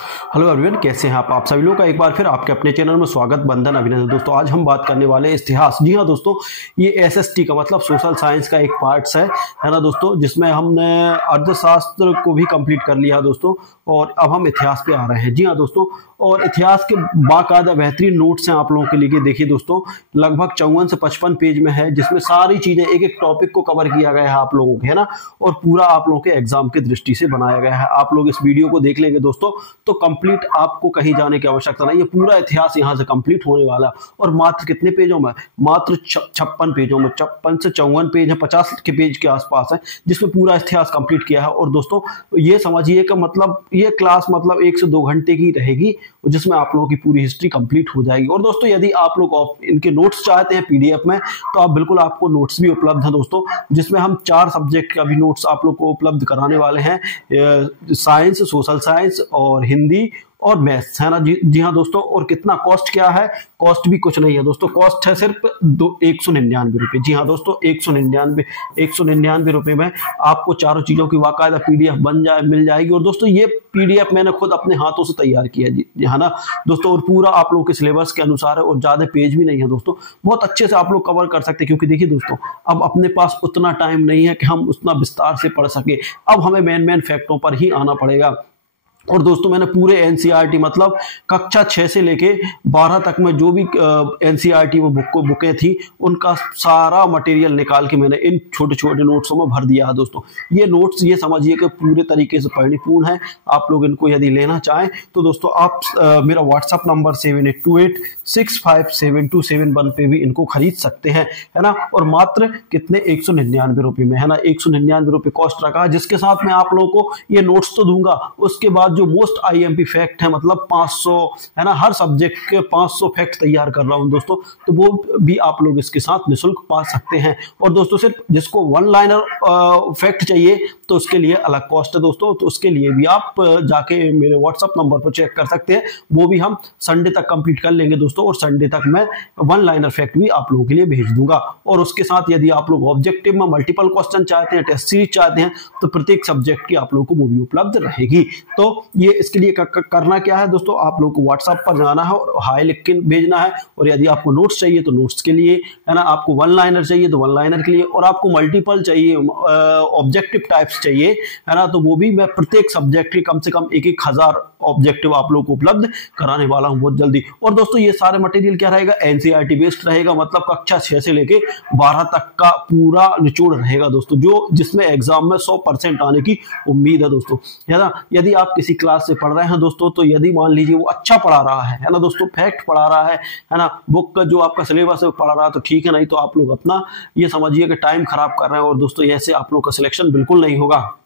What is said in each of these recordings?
Hello everyone, कैसे हैं आप सभी लोग का एक बार फिर आपके अपने चैनल में स्वागत, बंधन, अभिनंदन। दोस्तों आज हम बात करने वाले इतिहास। जी हाँ दोस्तों, ये एसएसटी का मतलब सोशल साइंस का एक पार्ट्स है ना दोस्तों, जिसमें हमने अर्थशास्त्र को भी कंप्लीट कर लिया दोस्तों, और अब हम इतिहास पे आ रहे हैं। जी हाँ दोस्तों, और इतिहास के बाकायदा बेहतरीन नोट्स हैं आप लोगों के लिए। देखिए दोस्तों, लगभग 54 से 55 पेज में है, जिसमें सारी चीजें एक एक टॉपिक को कवर किया गया है आप लोगों के, है ना, और पूरा आप लोगों के एग्जाम की दृष्टि से बनाया गया है। आप लोग इस वीडियो को देख लेंगे दोस्तों तो कंप्लीट आपको कहीं जाने की आवश्यकता नहीं है, पूरा इतिहास यहाँ से कंप्लीट होने वाला। और मात्र कितने पेजों में? मात्र 56 पेजों में। 56 से 54 पेज है, 50 के पेज के आसपास है, जिसमें पूरा इतिहास कंप्लीट किया है। और दोस्तों ये समझिए कि मतलब ये क्लास मतलब 1 से 2 घंटे की रहेगी, जिसमें आप लोगों की पूरी हिस्ट्री कंप्लीट हो जाएगी। और दोस्तों यदि आप लोग इनके नोट्स चाहते हैं पीडीएफ में, तो आप बिल्कुल, आपको नोट्स भी उपलब्ध है दोस्तों, जिसमें हम 4 सब्जेक्ट का भी नोट्स आप लोग को उपलब्ध कराने वाले हैं। साइंस, सोशल साइंस और हिंदी और मैथ्स, है ना। जी हाँ दोस्तों, और कितना कॉस्ट क्या है? कॉस्ट भी कुछ नहीं है दोस्तों, कॉस्ट है सिर्फ 199 रुपए। जी हाँ दोस्तों, 199 रुपए में आपको चारों चीजों की बाकायदा पीडीएफ मिल जाएगी। और दोस्तों ये पीडीएफ मैंने खुद अपने हाथों से तैयार किया जी, है ना दोस्तों, और पूरा आप लोगों के सिलेबस के अनुसार है, और ज्यादा पेज भी नहीं है दोस्तों, बहुत अच्छे से आप लोग कवर कर सकते हैं। क्योंकि देखिए दोस्तों, अब अपने पास उतना टाइम नहीं है कि हम उतना विस्तार से पढ़ सके, अब हमें मेन फैक्टों पर ही आना पड़ेगा। और दोस्तों मैंने पूरे एनसीईआरटी मतलब कक्षा 6 से लेके 12 तक में जो भी एनसीईआरटी में बुकें थी, उनका सारा मटेरियल निकाल के मैंने इन छोटे छोटे नोट्सों में भर दिया है दोस्तों। ये नोट्स ये समझिए कि पूरे तरीके से पढ़नीपूर्ण है। आप लोग इनको यदि लेना चाहें तो दोस्तों आप मेरा व्हाट्सअप नंबर 7828657271 पे भी इनको खरीद सकते हैं, है ना। और मात्र कितने? 199 रुपये में, है ना। 199 रुपये कॉस्ट रखा है, जिसके साथ मैं आप लोगों को ये नोट्स तो दूंगा, उसके बाद जो मोस्ट आईएमपी फैक्ट है, मतलब 500, है ना, हर सब्जेक्ट के 500 फैक्ट तैयार कर रहा हूं दोस्तों, तो वो भी आप लोग इसके साथ निःशुल्क पा सकते हैं। और दोस्तों सिर्फ जिसको वन लाइनर फैक्ट चाहिए तो उसके लिए अलग कॉस्ट है दोस्तों, तो उसके लिए भी आप जाके मेरे व्हाट्सएप नंबर पर चेक कर सकते हैं। वो भी हम संडे तक कंप्लीट कर लेंगे दोस्तों, और संडे तक मैं वन लाइनर फैक्ट भी आप लोगों के लिए भेज दूंगा। और उसके साथ यदि आप लोग ऑब्जेक्टिव में मल्टीपल क्वेश्चन चाहते हैं, टेस्ट सीरीज चाहते हैं, तो प्रत्येक सब्जेक्ट की आप लोगों को वो भी उपलब्ध रहेगी। तो ये इसके लिए करना क्या है दोस्तों, आप लोगों को व्हाट्सएप पर जाना है और हाई लिख के भेजना है। और यदि आपको नोट्स चाहिए तो नोट्स के लिए, है ना, आपको वन लाइनर चाहिए तो वन लाइनर के लिए, और आपको मल्टीपल चाहिए, ऑब्जेक्टिव टाइप्स चाहिए, है ना, तो वो भी मैं प्रत्येक सब्जेक्ट के कम से कम 1,000 ऑब्जेक्टिव आप लोगों को उपलब्ध कराने वाला हूं बहुत जल्दी। और दोस्तों ये सारे मटेरियल क्या रहेगा? एनसीईआरटी बेस्ड रहेगा, मतलब कक्षा 6 से लेके 12 तक का पूरा निचोड़ रहेगा दोस्तों, जो जिसमें एग्जाम में 100% आने की उम्मीद है दोस्तों, है ना। यदि आप किसी क्लास से पढ़ रहे हैं दोस्तों, तो यदि मान लीजिए वो अच्छा पढ़ा रहा है ना दोस्तों, फैक्ट पढ़ा रहा है ना, बुक का जो आपका सिलेबस है पढ़ा रहा है, तो ठीक है, नहीं तो आप लोग अपना ये समझिए कि टाइम खराब कर रहे हैं, और दोस्तों ऐसे आप लोग का सिलेक्शन बिल्कुल नहीं होगा।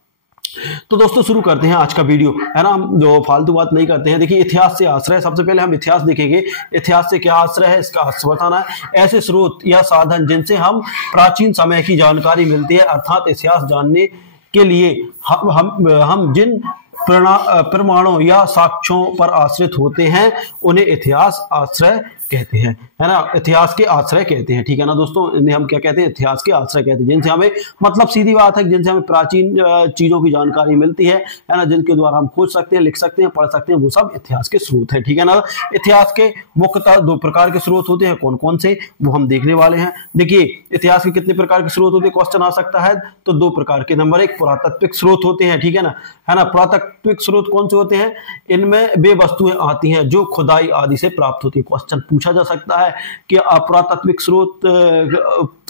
तो दोस्तों शुरू करते हैं आज का वीडियो, है ना। हम जो फालतू बात नहीं करते हैं। देखिए इतिहास से आश्रय, सबसे पहले हम इतिहास देखेंगे। इतिहास से क्या आश्रय है, इसका अर्थ बताना है। ऐसे स्रोत या साधन जिनसे हम प्राचीन समय की जानकारी मिलती है, अर्थात इतिहास जानने के लिए हम जिन प्रमाणों या साक्ष्यों पर आश्रित होते हैं, उन्हें इतिहास आश्रय कहते हैं, है ना। इतिहास के आश्रय कहते हैं, ठीक है ना दोस्तों। इन्हें हम क्या कहते हैं? इतिहास के आश्रय कहते हैं, जिनसे हमें, मतलब सीधी बात है, जिनसे हमें प्राचीन चीजों की जानकारी मिलती है ना, जिनके द्वारा हम खोज सकते हैं, लिख सकते हैं, पढ़ सकते हैं, वो सब इतिहास के स्रोत है, ठीक है ना। इतिहास के मुख्यतः 2 प्रकार के स्रोत होते हैं। कौन कौन से, वो हम देखने वाले हैं। देखिए इतिहास के कितने प्रकार के स्रोत होते हैं, क्वेश्चन आ सकता है, तो 2 प्रकार के। नंबर 1 पुरातात्विक स्रोत होते हैं, ठीक है ना, है ना। पुरातात्विक स्रोत कौन से होते हैं? इनमें वे वस्तुएं आती हैं जो खुदाई आदि से प्राप्त होती है। क्वेश्चन पूछा जा सकता है कि पुरातात्विक स्रोत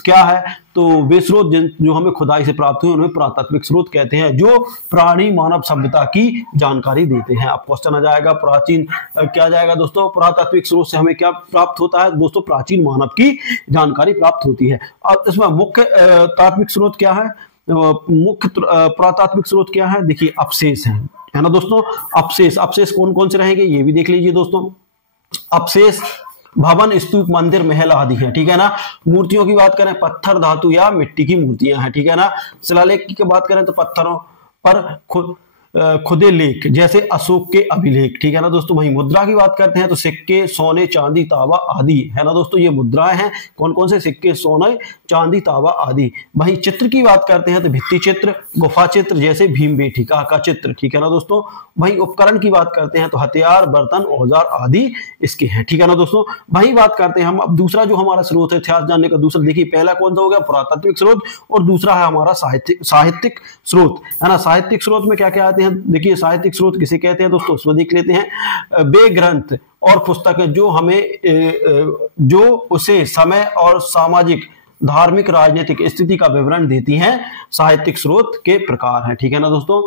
क्या है, तो वे स्रोत जो हमें खुदाई से प्राप्त हुए उन्हें पुरातात्विक स्रोत कहते हैं, जो प्राणी मानव सभ्यता की जानकारी देते हैं। अब क्वेश्चन आ जाएगा प्राचीन, क्या जाएगा दोस्तों? पुरातात्विक स्रोत से हमें क्या प्राप्त होता है दोस्तों? प्राचीन मानव की जानकारी प्राप्त होती है। और इसमें मुख्य तात्विक स्रोत क्या है? मुख्य पुरातात्विक स्रोत क्या है? देखिए अवशेष है ना दोस्तों। अवशेष कौन कौन से रहेंगे ये भी देख लीजिए दोस्तों। अवशेष भवन, स्तूप, मंदिर, महल आदि है, ठीक है ना। मूर्तियों की बात करें, पत्थर, धातु या मिट्टी की मूर्तियां हैं, ठीक है ना। शिलालेख की बात करें तो पत्थरों पर खुदे लेख जैसे अशोक के अभिलेख, ठीक है ना दोस्तों। वहीं मुद्रा की बात करते हैं तो सिक्के, सोने, चांदी, तांबा आदि, है ना दोस्तों। ये मुद्राएं हैं, कौन कौन से, सिक्के, सोने, चांदी, तांबा आदि। वहीं चित्र की बात करते हैं तो भित्ति चित्र, गुफा चित्र जैसे भीमबेटका का चित्र, ठीक है ना दोस्तों। वहीं उपकरण की बात करते हैं तो हथियार, बर्तन, औजार आदि इसके हैं, ठीक है ना दोस्तों। वहीं बात करते हैं हम अब दूसरा जो हमारा स्रोत है इतिहास जानने का, दूसरा देखिए पहला कौन सा हो गया, पुरातात्विक स्रोत, और दूसरा है हमारा साहित्यिक स्रोत, है ना। साहित्यिक स्रोत में क्या क्या आते हैं, देखिए साहित्यिक स्रोत किसे कहते हैं दोस्तों, उसमें देख लेते हैं। वे ग्रंथ और पुस्तकें जो हमें जो उसे समय और सामाजिक, धार्मिक, राजनीतिक स्थिति का विवरण देती हैं, साहित्यिक स्रोत के प्रकार हैं, ठीक है ना दोस्तों।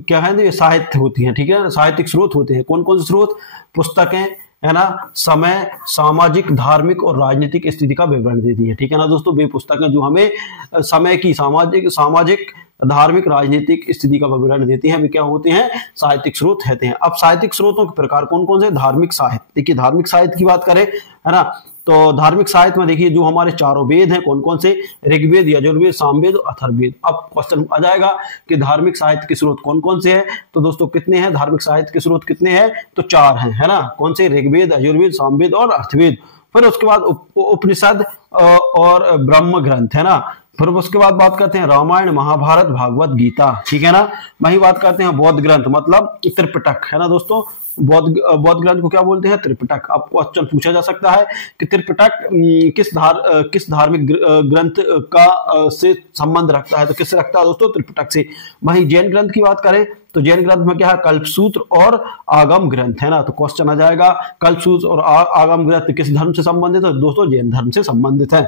क्या है, साहित्य होती है, ठीक है, साहित्यिक स्रोत होते हैं। कौन कौन से स्रोत, पुस्तकें, है ना, समय, सामाजिक, धार्मिक और राजनीतिक स्थिति का विवरण देती है, ठीक है ना दोस्तों। वे पुस्तकें जो हमें समय की सामाजिक, धार्मिक, राजनीतिक स्थिति का विवरण देती हैं, वे क्या होते हैं, साहित्यिक स्रोत कहते हैं। अब साहित्यिक स्रोतों के प्रकार कौन कौन से, धार्मिक साहित्य, देखिए धार्मिक साहित्य की बात करें, है ना, तो धार्मिक साहित्य में देखिए जो हमारे चारों वेद हैं, कौन कौन से, ऋग्वेद, यजुर्वेद, सामवेद और अथर्ववेद। अब क्वेश्चन आ जाएगा कि धार्मिक साहित्य के स्रोत कौन कौन से हैं, तो दोस्तों कितने हैं धार्मिक साहित्य के स्रोत, कितने हैं, तो 4 हैं, है ना। कौन से, ऋग्वेद, यजुर्वेद, सामवेद और अथर्ववेद। फिर उसके बाद उपनिषद और ब्रह्म ग्रंथ, है ना। फिर उसके बाद बात करते हैं रामायण, महाभारत, भागवत गीता, ठीक है ना। वही बात करते हैं बौद्ध ग्रंथ, मतलब त्रिपिटक, है ना दोस्तों। बौद्ध ग्रंथ को क्या बोलते हैं, त्रिपिटक। अब क्वेश्चन पूछा जा सकता है कि त्रिपिटक किस धार्मिक ग्रंथ का से संबंध रखता है, तो किससे रखता है दोस्तों, त्रिपिटक से। वहीं जैन ग्रंथ की बात करें तो जैन ग्रंथ में क्या है, कल्पसूत्र और आगम ग्रंथ, है ना। तो क्वेश्चन आ जाएगा कल्पसूत्र और आगम ग्रंथ किस धर्म से संबंधित है, दोस्तों जैन धर्म से संबंधित है।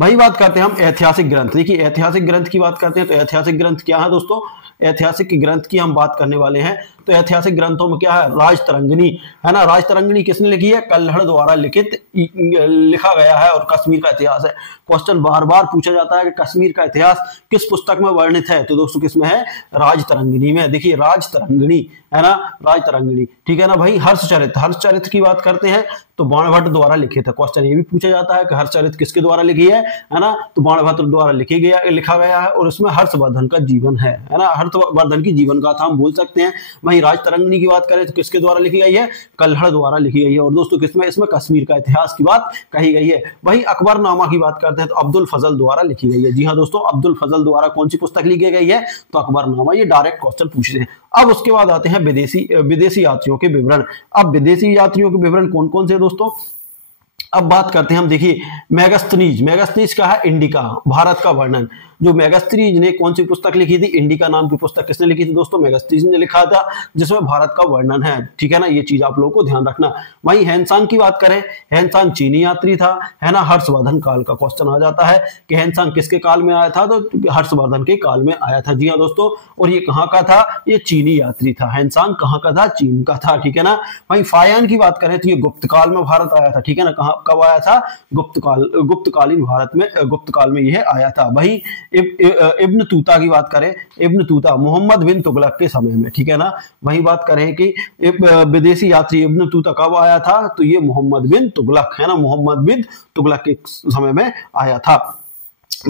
वही बात करते हैं हम ऐतिहासिक ग्रंथ, देखिए ऐतिहासिक ग्रंथ की बात करते हैं तो ऐतिहासिक ग्रंथ क्या है दोस्तों, ऐतिहासिक ग्रंथ की हम बात करने वाले हैं। तो ऐतिहासिक ग्रंथों में क्या है, राजतरंगिणी, है ना। राजतरंगिणी किसने लिखी है, कल्हड़ द्वारा लिखा गया है और कश्मीर का इतिहास है। क्वेश्चन बार बार पूछा जाता है कि कश्मीर का इतिहास किस पुस्तक में वर्णित है, तो दोस्तों किसमें है, राजतरंगिणी में। देखिए राजतरंगिणी, है ना, राजतरंगिणी, ठीक है ना। भाई हर्षचरित की बात करते हैं तो बाणभट्ट द्वारा लिखित है। क्वेश्चन ये भी पूछा जाता है कि हर्षचरित किसके द्वारा लिखी है ना, तो बाणभट्ट द्वारा लिखा गया है और उसमें हर्षवर्धन का जीवन है ना, हर्षवर्धन की जीवन गाथा हम बोल सकते हैं। वहीं राजतरंगिणी की बात करें तो किसके द्वारा लिखी गई है, कल्हड़ द्वारा लिखी गई है। और दोस्तों किसमें, इसमें कश्मीर का इतिहास की बात कही गई है। वहीं अकबरनामा की बात करते हैं तो अब्दुल फजल द्वारा लिखी गई है। जी हाँ दोस्तों, अब्दुल फजल द्वारा कौन सी पुस्तक लिखी गई है, तो अकबरनामा। ये डायरेक्ट क्वेश्चन पूछते हैं। अब उसके बाद आते हैं विदेशी यात्रियों के विवरण। अब विदेशी यात्रियों के विवरण कौन कौन से दोस्तों, अब बात करते हैं हम, देखिए मेगास्थनीज का है इंडिका, भारत का वर्णन। जो मेगास्थनीज ने कौन सी पुस्तक लिखी थी, इंडिका नाम की पुस्तक किसने लिखी थी दोस्तों, मेगास्थनीज ने लिखा था, जिसमें भारत का वर्णन है, ठीक है ना। ये चीज आप लोगों को ध्यान रखना। वहीं हैंसांग की बात करें, हैंसांग चीनी यात्री था, है ना। हर्षवर्धन काल का क्वेश्चन आ जाता है कि हैंसांग किसके काल में आया था, तो हर्षवर्धन के काल में आया था। जी हाँ दोस्तों, और ये कहाँ का था, ये चीनी यात्री था। हैंसांग कहाँ का था, चीन का था, ठीक है ना। वहीं फायान की बात करें तो ये गुप्त काल में भारत आया था, ठीक है ना। कब आया था, गुप्तकालीन भारत में, गुप्त काल में यह आया था। वहीं इब्न तूता की बात करें, इब्न तूता मोहम्मद बिन तुगलक के समय में, ठीक है ना। वहीं बात करें कि विदेशी यात्री इब्न तूता कब आया था, तो ये मोहम्मद बिन तुगलक, है ना, मोहम्मद बिन तुगलक के समय में आया था।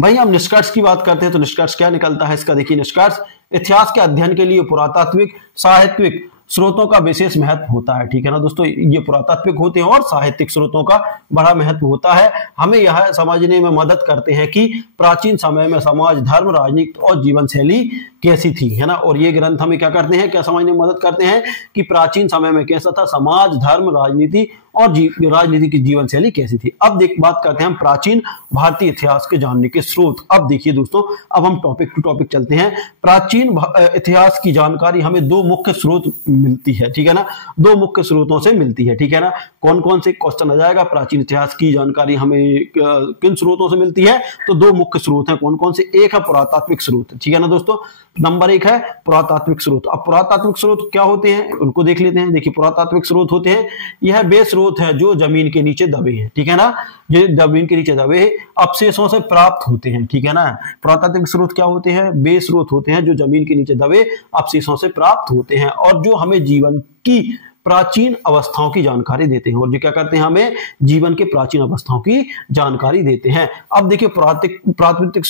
भाई हम निष्कर्ष की बात करते हैं तो निष्कर्ष क्या निकलता है इसका, देखिए निष्कर्ष, इतिहास के अध्ययन के लिए पुरातात्विक, साहित्यिक स्रोतों का विशेष महत्व होता है, ठीक है ना दोस्तों। ये पुरातात्विक होते हैं और साहित्यिक स्रोतों का बड़ा महत्व होता है। हमें यह समझने में मदद करते हैं कि प्राचीन समय में समाज, धर्म, राजनीति और जीवन शैली कैसी थी, है ना। और ये ग्रंथ हमें क्या करते हैं, क्या समझने में मदद करते हैं कि प्राचीन समय में कैसा था समाज, धर्म, राजनीति और राजनीति की जीवन शैली कैसी थी। अब बात करते हैं हम प्राचीन भारतीय इतिहास के जानने के स्रोत। अब देखिए दोस्तों, अब हम टॉपिक टू टॉपिक चलते हैं। प्राचीन इतिहास की जानकारी हमें 2 मुख्य स्रोत मिलती है, ठीक है ना, 2 मुख्य स्रोतों से मिलती है, ठीक है ना। कौन कौन से, क्वेश्चन आ जाएगा, प्राचीन इतिहास की जानकारी हमें किन स्रोतों से मिलती है, तो 2 मुख्य स्रोत हैं। कौन कौन से, एक है पुरातात्विक स्रोत, ठीक है ना दोस्तों, नंबर 1 है पुरातात्विक स्रोत। अब पुरातात्विक स्रोत क्या होते हैं उनको देख लेते हैं। देखिए पुरातात्विक स्रोत होते हैं, यह वे स्रोत है जो जमीन के नीचे दबे हैं, ठीक है ना, जो जमीन के नीचे दबे अवशेषों से प्राप्त होते हैं, ठीक है ना। पुरातात्विक स्रोत क्या होते हैं, वे स्रोत होते हैं जो जमीन के नीचे दबे अवशेषों से प्राप्त होते हैं और जो हमें जीवन की प्राचीन अवस्थाओं की जानकारी देते हैं। और जो क्या करते हैं, हमें जीवन के प्राचीन अवस्थाओं की जानकारी देते हैं। अब देखिए पुरातात्विक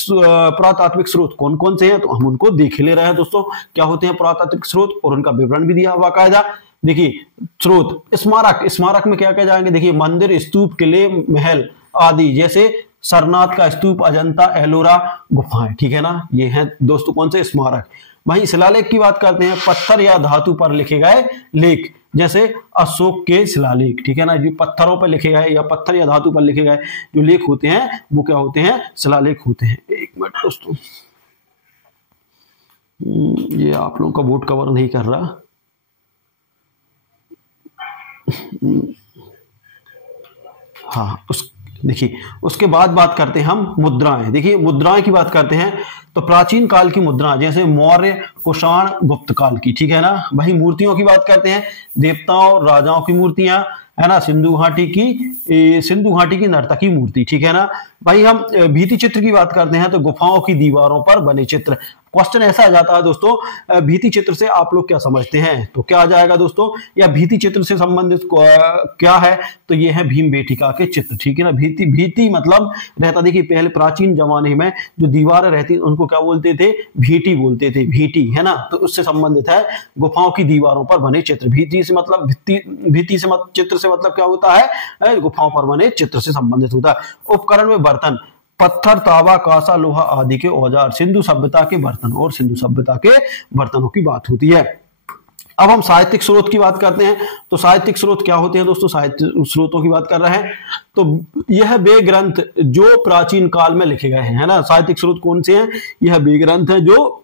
स्रोत कौन कौन से हैं, तो हम उनको देख ले रहे हैं दोस्तों। क्या होते हैं पुरातात्विक स्रोत, और उनका विवरण भी दिया हुआ कायदा। देखिए स्रोत, स्मारक, स्मारक में क्या क्या जाएंगे, देखिए मंदिर, स्तूप, किले, महल आदि, जैसे सरनाथ का स्तूप, अजंता, एलोरा गुफाएं, ठीक है ना, ये हैं दोस्तों कौन से स्मारक। वहीं शिलालेख की बात करते हैं, पत्थर या धातु पर लिखे गए लेख, जैसे अशोक के शिलालेख, ठीक है ना, जो पत्थरों पर लिखे गए या पत्थर या धातु पर लिखे गए जो लेख होते हैं वो क्या होते हैं, शिलालेख होते हैं। एक मिनट दोस्तों, ये आप लोगों का बोर्ड कवर नहीं कर रहा। हाँ, देखिए उसके बाद बात करते हैं हम मुद्राएं। देखिए मुद्राएं की बात करते हैं तो प्राचीन काल की मुद्राएं, जैसे मौर्य, कुषाण, गुप्त काल की, ठीक है ना। वहीं मूर्तियों की बात करते हैं, देवताओं राजाओं की मूर्तियां, है ना, सिंधु घाटी की नर्तकी मूर्ति, ठीक है ना। भाई हम भित्ति चित्र की बात करते हैं तो गुफाओं की दीवारों पर बने चित्र। क्वेश्चन ऐसा आ जाता है दोस्तों, भित्ति चित्र से आप लोग क्या समझते हैं, तो क्या आ जाएगा दोस्तों, या भित्ति चित्र से संबंधित क्या है, तो ये है भीमबेटिका के चित्र, ठीक है ना। भित्ति मतलब रहता, देखिए पहले प्राचीन जमाने में जो दीवारें रहती उनको क्या बोलते थे, भीटी बोलते थे, भीटी, है ना। तो उससे संबंधित है गुफाओं की दीवारों पर बने चित्र। भित्ति से मतलब भित्ति से चित्र से मतलब क्या होता है, गुफाओं पर बने चित्र से संबंधित होता है। उपकरण में बर्तन, पत्थर, तांबा, कांसा, लोहा आदि के औजार, सिंधु सभ्यता के बर्तन, और सिंधु सभ्यता के बर्तनों की बात होती है। अब हम साहित्यिक स्रोत की बात करते हैं तो साहित्यिक स्रोत क्या होते हैं दोस्तों, साहित्य स्रोतों की बात कर रहे हैं तो यह वे ग्रंथ जो प्राचीन काल में लिखे गए हैं, है ना। साहित्यिक स्रोत कौन से हैं, यह वे ग्रंथ है जो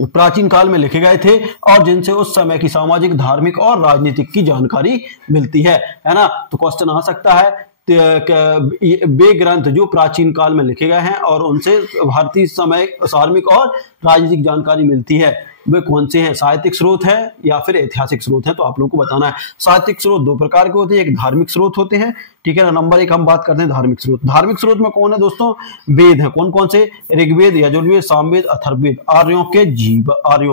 प्राचीन काल में लिखे गए थे और जिनसे उस समय की सामाजिक, धार्मिक और राजनीतिक की जानकारी मिलती है ना। तो क्वेश्चन आ सकता है वे ग्रंथ जो प्राचीन काल में लिखे गए हैं और उनसे भारतीय समय धार्मिक और राजनीतिक जानकारी मिलती है, वे कौन से हैं, साहित्यिक स्रोत है या फिर ऐतिहासिक स्रोत है, तो आप लोगों को बताना है। साहित्यिक स्रोत दो प्रकार के होते हैं, एक धार्मिक स्रोत होते हैं, ठीक है ना। नंबर एक हम बात करते हैं धार्मिक स्रोत। धार्मिक स्रोत में कौन है दोस्तों, वेद है, कौन कौन से, ऋग्वेद, यजुर्वेद, सामवेद, अथर्ववेद, आर्यों का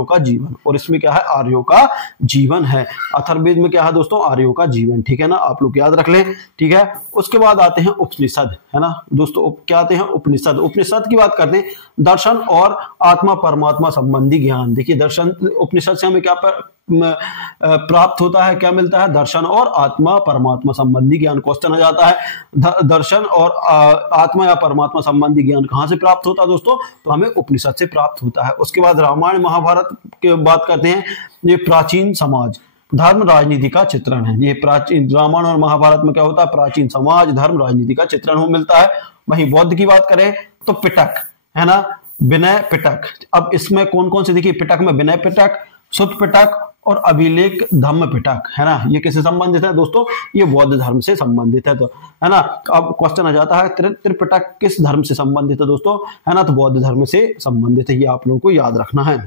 जीवन, और इसमें क्या है, आर्यों का जीवन है। अथर्ववेद में क्या है दोस्तों, आर्यों का जीवन, ठीक है ना, आप लोग याद रख लें, ठीक है। उसके बाद आते हैं उपनिषद, है ना दोस्तों, क्या आते हैं उपनिषद। उपनिषद की बात करते हैं, दर्शन और आत्मा परमात्मा संबंधी ज्ञान। देखिए दर्शन, उपनिषद से हमें क्या प्राप्त होता है, क्या मिलता है, दर्शन और आत्मा परमात्मा संबंधी ज्ञान। क्वेश्चन आ जाता है दर्शन और आत्मा या परमात्मा संबंधी ज्ञान कहां से प्राप्त होता है दोस्तों, तो हमें उपनिषद से प्राप्त होता है। उसके बाद रामायण महाभारत की बात करते हैं, ये प्राचीन समाज, धर्म, राजनीति का चित्रण है। ये प्राचीन रामायण और महाभारत में क्या होता है, प्राचीन समाज, धर्म, राजनीति का चित्रण हो मिलता है। वहीं बौद्ध की बात करें तो पिटक, है ना, विनय पिटक। अब इसमें कौन कौन से, देखिए पिटक में विनय पिटक, सुत्त पिटक और अभिलेख धम्म पिटक, है ना। ये किससे संबंधित है दोस्तों, ये बौद्ध धर्म से संबंधित है, तो है ना। अब क्वेश्चन आ जाता है त्रिपिटक किस धर्म से संबंधित है दोस्तों, है ना, तो बौद्ध धर्म से संबंधित है, ये आप लोगों को याद रखना है।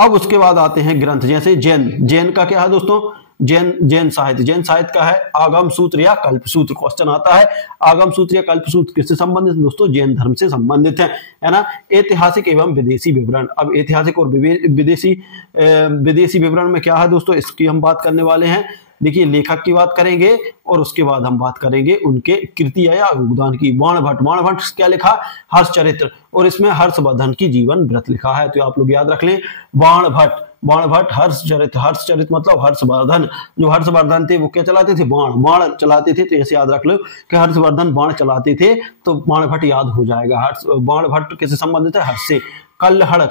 अब उसके बाद आते हैं ग्रंथ, जैसे जैन का क्या है दोस्तों, जैन साहित्य का है आगम सूत्र या कल्प सूत्र। क्वेश्चन आता है आगम सूत्र या कल्प सूत्र किससे संबंधित दोस्तों, जैन धर्म से संबंधित है ना। ऐतिहासिक एवं विदेशी विवरण, अब ऐतिहासिक और विदेशी विवरण में क्या है दोस्तों, इसकी हम बात करने वाले हैं। देखिए लेखक की बात करेंगे और उसके बाद हम बात करेंगे उनके कृति या योगदान की। बाणभट्ट क्या लिखा, हर्षचरित्र, और इसमें हर्षवर्धन की जीवन व्रत लिखा है, तो आप लोग याद रख लें। बाणभट्ट हर्षचरित मतलब हर्षवर्धन, जो हर्षवर्धन थे वो क्या चलाते थे, बाण चलाते थे, तो ऐसे याद रख लो कि हर्षवर्धन बाण चलाते थे, तो बाणभट्ट याद हो जाएगा। बाणभट्ट किससे संबंधित है, हर्ष से। कल्हड़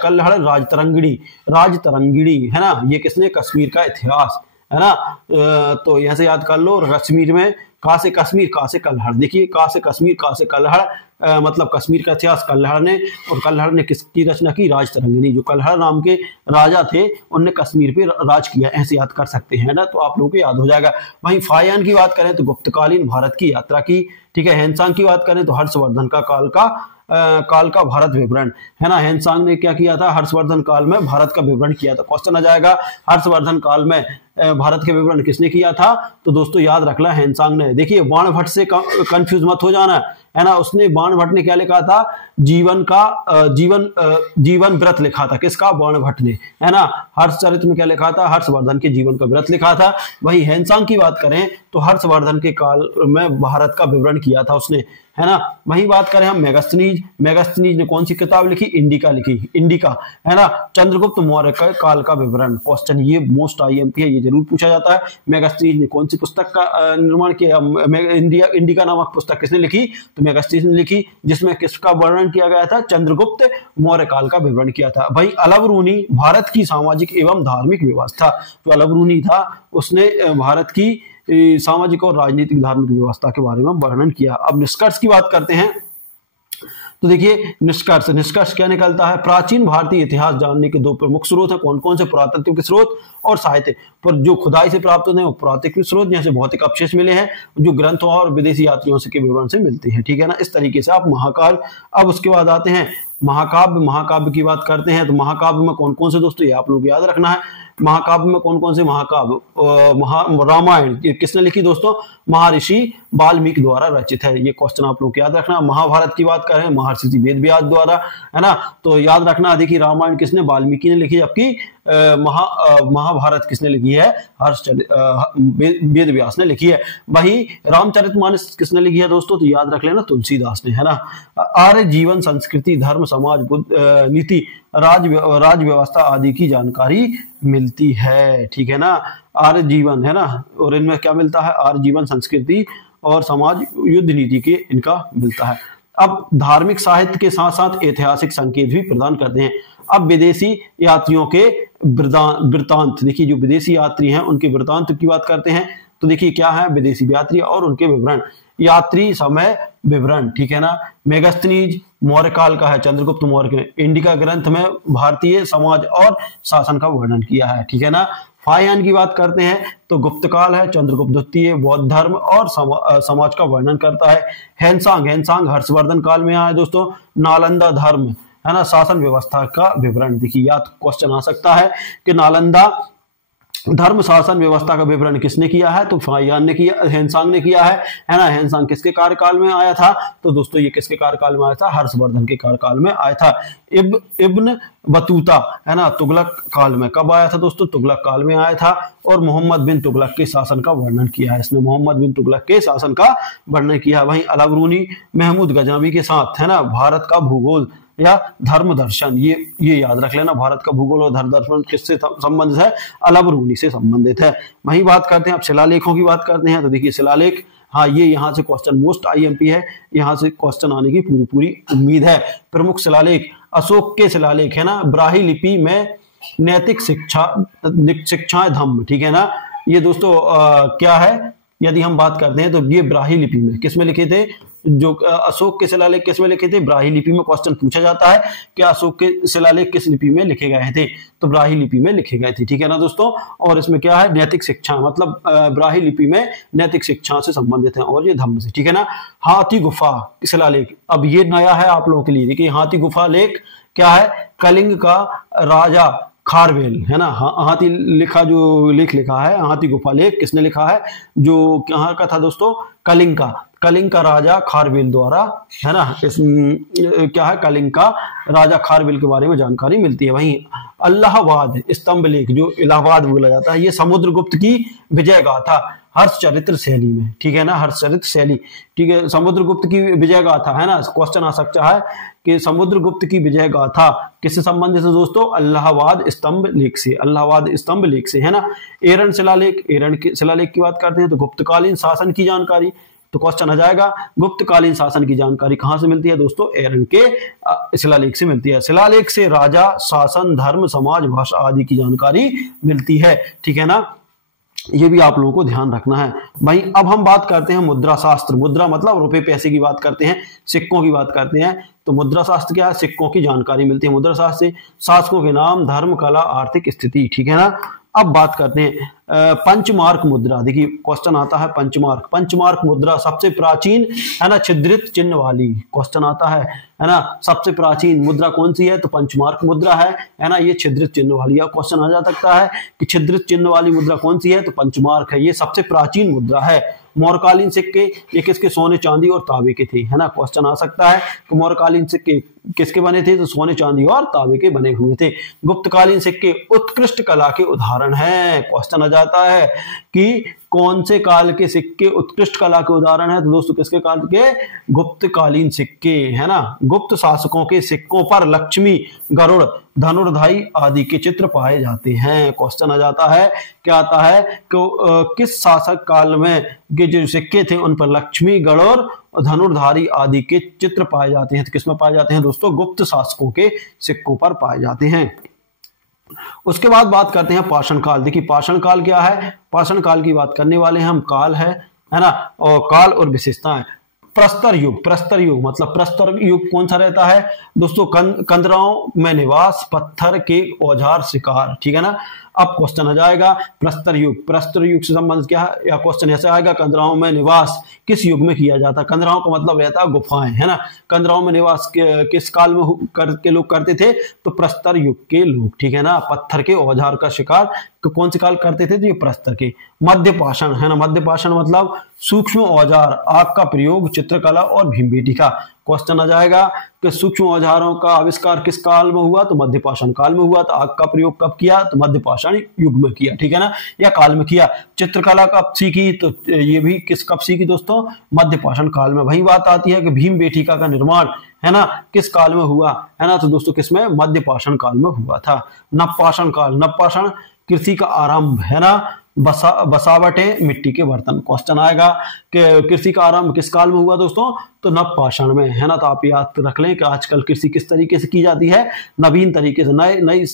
राजतरंगिणी, है ना, ये किसने, कश्मीर का इतिहास, है ना। तो यहां से याद कर लो, कश्मीर में का से कश्मीर, का से कल्हड़। देखिए का से कश्मीर, का से कल्हड़, मतलब कश्मीर का इतिहास कल्हड़ ने, और कल्हड़ ने किसकी रचना की, राजतरंगिणी। जो कल्हड़ नाम के राजा थे उनने कश्मीर पे राज किया, ऐसे याद कर सकते हैं ना, तो आप लोगों को याद हो जाएगा। वहीं फायान की बात करें तो गुप्तकालीन भारत की यात्रा की, ठीक है। हेनसांग की बात करें तो हर्षवर्धन का काल का भारत विवरण, है ना। हेनसांग ने क्या किया था, हर्षवर्धन काल में भारत का विवरण किया था। क्वेश्चन आ जाएगा हर्षवर्धन काल में भारत के विवरण किसने किया था, तो दोस्तों याद रखना हेनसांग ने। देखिए बाणभट्ट से कंफ्यूज मत हो जाना, है ना, उसने बाणभट्ट ने क्या लिखा था, जीवन व्रत लिखा था। किसका? बाणभट्ट ने, है ना। हर्षचरित्र में क्या लिखा था? हर्षवर्धन के जीवन का व्रत लिखा था। वही हेनसांग की बात करें तो हर्षवर्धन के काल में भारत का विवरण किया था उसने, है ना। वही बात करें हम मेगास्थनीज, मेगास्थनीज ने कौन सी किताब लिखी? इंडिका लिखी, इंडिका, है ना। चंद्रगुप्त मौर्य का काल का विवरण, क्वेश्चन ये मोस्ट आईएमपी है, ये जरूर पूछा जाता है। मेगास्थनीज ने कौन सी पुस्तक का निर्माण किया? इंडिका नामक पुस्तक किसने लिखी? तो मेगास्थनीज ने लिखी, जिसमें किसका वर्णन किया गया था? चंद्रगुप्त मौर्य काल का विवरण किया था। भाई अलबरूनी भारत की सामाजिक एवं धार्मिक व्यवस्था, जो अलबरूनी था उसने भारत की सामाजिक और राजनीतिक धार्मिक व्यवस्था के बारे में वर्णन किया। अब निष्कर्ष की बात करते हैं तो देखिए निष्कर्ष क्या निकलता है? प्राचीन भारतीय इतिहास जानने के दो प्रमुख स्रोत हैं। कौन कौन से? पुरातत्व के स्रोत और साहित्य। पर जो खुदाई से प्राप्त होते हैं वो पुरातत्व स्रोत, जैसे भौतिक अवशेष मिले हैं, जो ग्रंथों और विदेशी यात्रियों से के विवरण से मिलते हैं, ठीक है ना। इस तरीके से आप महाकाल। अब उसके बाद आते हैं महाकाव्य की बात करते हैं तो महाकाव्य में कौन कौन से दोस्तों, ये आप लोग याद रखना है। महाकाव्य में कौन कौन से महाकाव्य? रामायण ये किसने लिखी दोस्तों? महर्षि वाल्मीकि द्वारा रचित है, ये क्वेश्चन आप लोग याद रखना। महाभारत की बात करें महर्षि वेदव्यास द्वारा, है ना, तो याद रखना। देखिए रामायण किसने? वाल्मीकि ने लिखी, जबकि महाभारत किसने लिखी है? वेदव्यास ने लिखी है। वही रामचरितमानस किसने लिखी है दोस्तों? तो याद रख लेना तुलसीदास ने, है ना। आर्य जीवन, संस्कृति, धर्म, समाज, नीति, राज व्यवस्था आदि की जानकारी मिलती है, ठीक है ना। आर्य जीवन, है ना, और इनमें क्या मिलता है? आर्य जीवन, संस्कृति और समाज, युद्ध नीति के इनका मिलता है। अब धार्मिक साहित्य के साथ साथ ऐतिहासिक संकेत भी प्रदान करते हैं। अब विदेशी यात्रियों के वृतांत, देखिए जो विदेशी यात्री हैं उनके वृतांत की बात करते हैं तो देखिए क्या है? विदेशी यात्री और उनके विवरण, यात्री समय विवरण, ठीक है ना। मेगास्थनीज मौर्य काल का है, चंद्रगुप्त मौर्य के। इंडिका ग्रंथ में भारतीय समाज और शासन का वर्णन किया है, ठीक है ना। फाहियान की बात करते हैं तो गुप्त काल है, चंद्रगुप्त द्वितीय बौद्ध धर्म और समाज का वर्णन करता है। हेनसांग हर्षवर्धन काल में आया दोस्तों। नालंदा धर्म, है ना, शासन व्यवस्था का विवरण। देखिए याद क्वेश्चन आ सकता है कि नालंदा धर्म शासन व्यवस्था का विवरण किसने किया है? तो फाहियान ने किया, हेनसांग ने किया है ना। हेनसांग किसके कार्यकाल में आया था? तो दोस्तों ये किसके कार्यकाल में आया था? हर्षवर्धन के कार्यकाल में आया था। इब्न बतूता, है ना, तुगलक काल में। कब आया था दोस्तों? तुगलक काल में आया था। और मोहम्मद बिन तुगलक के शासन का वर्णन किया है इसने, मोहम्मद बिन तुगलक के शासन का वर्णन किया है। वहीं अलबरूनी महमूद गजनवी के साथ, है ना, भारत का भूगोल या धर्म दर्शन, ये याद रख लेना। भारत का भूगोल और धर्म दर्शन किससे संबंधित है? अलबरूनी से संबंधित है। वही बात करते हैं, अब शिलालेखों की बात करते हैं तो देखिए शिलालेख, हाँ ये यहाँ से क्वेश्चन मोस्ट आईएमपी है, यहाँ से क्वेश्चन आने की पूरी उम्मीद है। प्रमुख शिलालेख अशोक के शिलालेख, है ना। ब्राह्मी लिपि में नैतिक शिक्षाएं धम्म, ठीक है ना। ये दोस्तों क्या है? यदि हम बात करते हैं तो ये ब्राह्मी लिपि में किसमें लिखे थे? जो अशोक के शिलालेख किसमें लिखे थे? ब्राह्मी लिपि में। क्वेश्चन पूछा जाता है कि अशोक के शिलालेख किस लिपि में लिखे गए थे? तो ब्राह्मी लिपि में लिखे गए थे, ठीक है ना दोस्तों। और इसमें क्या है? नैतिक शिक्षा, मतलब ब्राह्मी लिपि में नैतिक शिक्षा से संबंधित है और ये धम्म से, ठीक है ना। हाथी गुफा शिलालेख, अब ये नया है आप लोगों के लिए। देखिए हाथी गुफा लेख क्या है? कलिंग का राजा खारवेल, है ना। हाथी लिखा, जो लेख लिखा है हाथी गुफा लेख किसने लिखा है? जो कहाँ का था दोस्तों? कलिंग का राजा खारवेल द्वारा, है ना। इस क्या है? कलिंग का राजा खारवेल के बारे में जानकारी मिलती है। वहीं इलाहाबाद स्तंभ लेख, जो इलाहाबाद बोला जाता है, ये समुद्रगुप्त की विजय गाथा हर्षचरित्र शैली में, ठीक है ना। हर्षचरित्र शैली, ठीक है। समुद्रगुप्त की विजय गाथा, है ना। क्वेश्चन आ सकता है कि समुद्रगुप्त की विजय गाथा किससे संबंधित है दोस्तों? इलाहाबाद स्तंभ लेख से, इलाहाबाद स्तंभ लेख से, है ना। एरन शिलालेख, एरन के शिलालेख की बात करते हैं तो गुप्तकालीन शासन की जानकारी, तो क्वेश्चन आ जाएगा गुप्तकालीन शासन की जानकारी कहां से मिलती है दोस्तों? एरन के शिलालेख से मिलती है। शिलालेख से राजा, शासन, धर्म, समाज, भाषा आदि की जानकारी मिलती है, ठीक है ना। ये भी आप लोगों को ध्यान रखना है। भाई अब हम बात करते हैं मुद्रा शास्त्र। मुद्रा मतलब रुपए पैसे की बात करते हैं, सिक्कों की बात करते हैं। तो मुद्रा शास्त्र क्या है? सिक्कों की जानकारी मिलती है मुद्रा शास्त्र से। शासकों के नाम, धर्म, कला, आर्थिक स्थिति, ठीक है ना। अब बात करते हैं पंचमार्क मुद्रा, देखिए क्वेश्चन आता है पंचमार्क, पंचमार्क मुद्रा सबसे प्राचीन है ना छिद्रित चिन्ह वाली, क्वेश्चन आता है ना, सबसे प्राचीन मुद्रा कौन सी है, तो पंचमार्क मुद्रा है ना, ये छिद्रित चिन्ह वाली। या क्वेश्चन आ जा सकता है कि छिद्रित चिन्ह वाली मुद्रा कौन सी है, तो पंचमार्क है, ये सबसे प्राचीन मुद्रा है। मौर्यकालीन सिक्के ये किसके, सोने चांदी और तांबे के थे, है ना, क्वेश्चन आ सकता है कि मौर्यकालीन सिक्के किसके बने थे, तो सोने चांदी और तांबे के बने हुए थे। गुप्तकालीन सिक्के उत्कृष्ट कला के उदाहरण हैं, क्वेश्चन आ जाता है कि कौन से काल के सिक्के उत्कृष्ट कला के उदाहरण है, तो दोस्तों किसके काल के, गुप्तकालीन सिक्के, है ना। गुप्त शासकों के सिक्कों पर लक्ष्मी, गरुड़, धनुर्धाई आदि के चित्र पाए जाते हैं। क्वेश्चन आ जाता है, क्या आता है कि किस शासक काल में के जो सिक्के थे उन पर लक्ष्मी, गरुड़ और धनुर्धारी आदि के चित्र पाए जाते हैं, तो किसमें पाए जाते हैं दोस्तों, गुप्त शासकों के सिक्कों पर पाए जाते हैं। उसके बाद बात करते हैं पाषाण काल। देखिए पाषाण काल क्या है, पाषाण काल की बात करने वाले हैं हम, काल है ना, और काल और विशेषताएं। प्रस्तर युग, प्रस्तर युग मतलब प्रस्तर युग कौन सा रहता है दोस्तों, कंदराओं में निवास, पत्थर के औजार, शिकार, ठीक है ना। अब क्वेश्चन आ जाएगा प्रस्तर युग, प्रस्तर युग से संबंधित क्या है, या क्वेश्चन ऐसे आएगा कंदराओं में निवास किस युग में किया जाता है। कंदराओं का मतलब रहता है गुफाएं, है ना। कंदराओं में निवास किस काल में के लोग करते थे, तो प्रस्तर युग के लोग, ठीक है ना। पत्थर के औजार का शिकार कौन से काल करते थे, तो ये प्रस्तर के। मध्य पाषाण, है ना, मध्य पाषाण मतलब सूक्ष्म औजार, आग का प्रयोग, चित्रकला और भीमबेटिका। क्वेश्चन आ जाएगा कि सूक्ष्म औजारों का आविष्कार किस काल में हुआ, तो मध्य पाषाण काल में हुआ। तो आग का प्रयोग कब किया, तो मध्य पाषाण युग में किया, ठीक है ना, या काल में किया। चित्रकला कब सीखी, तो ये भी किस कब सीखी दोस्तों, मध्य पाषाण काल में। वही बात आती है कि भीमबेटिका का निर्माण, है ना, किस काल में हुआ, है ना, तो दोस्तों किसमें, मध्य पाषाण काल में हुआ था। नवपाषाण काल, नवपाषाण कृषि का आरंभ, है ना, बसावटें, मिट्टी के बर्तन। क्वेश्चन आएगा कि कृषि का आरंभ किस काल में हुआ दोस्तों, तो नवपाषाण में, है ना। तो आप याद रख लें कि आजकल कृषि किस तरीके से की जाती है, नवीन तरीके से, नई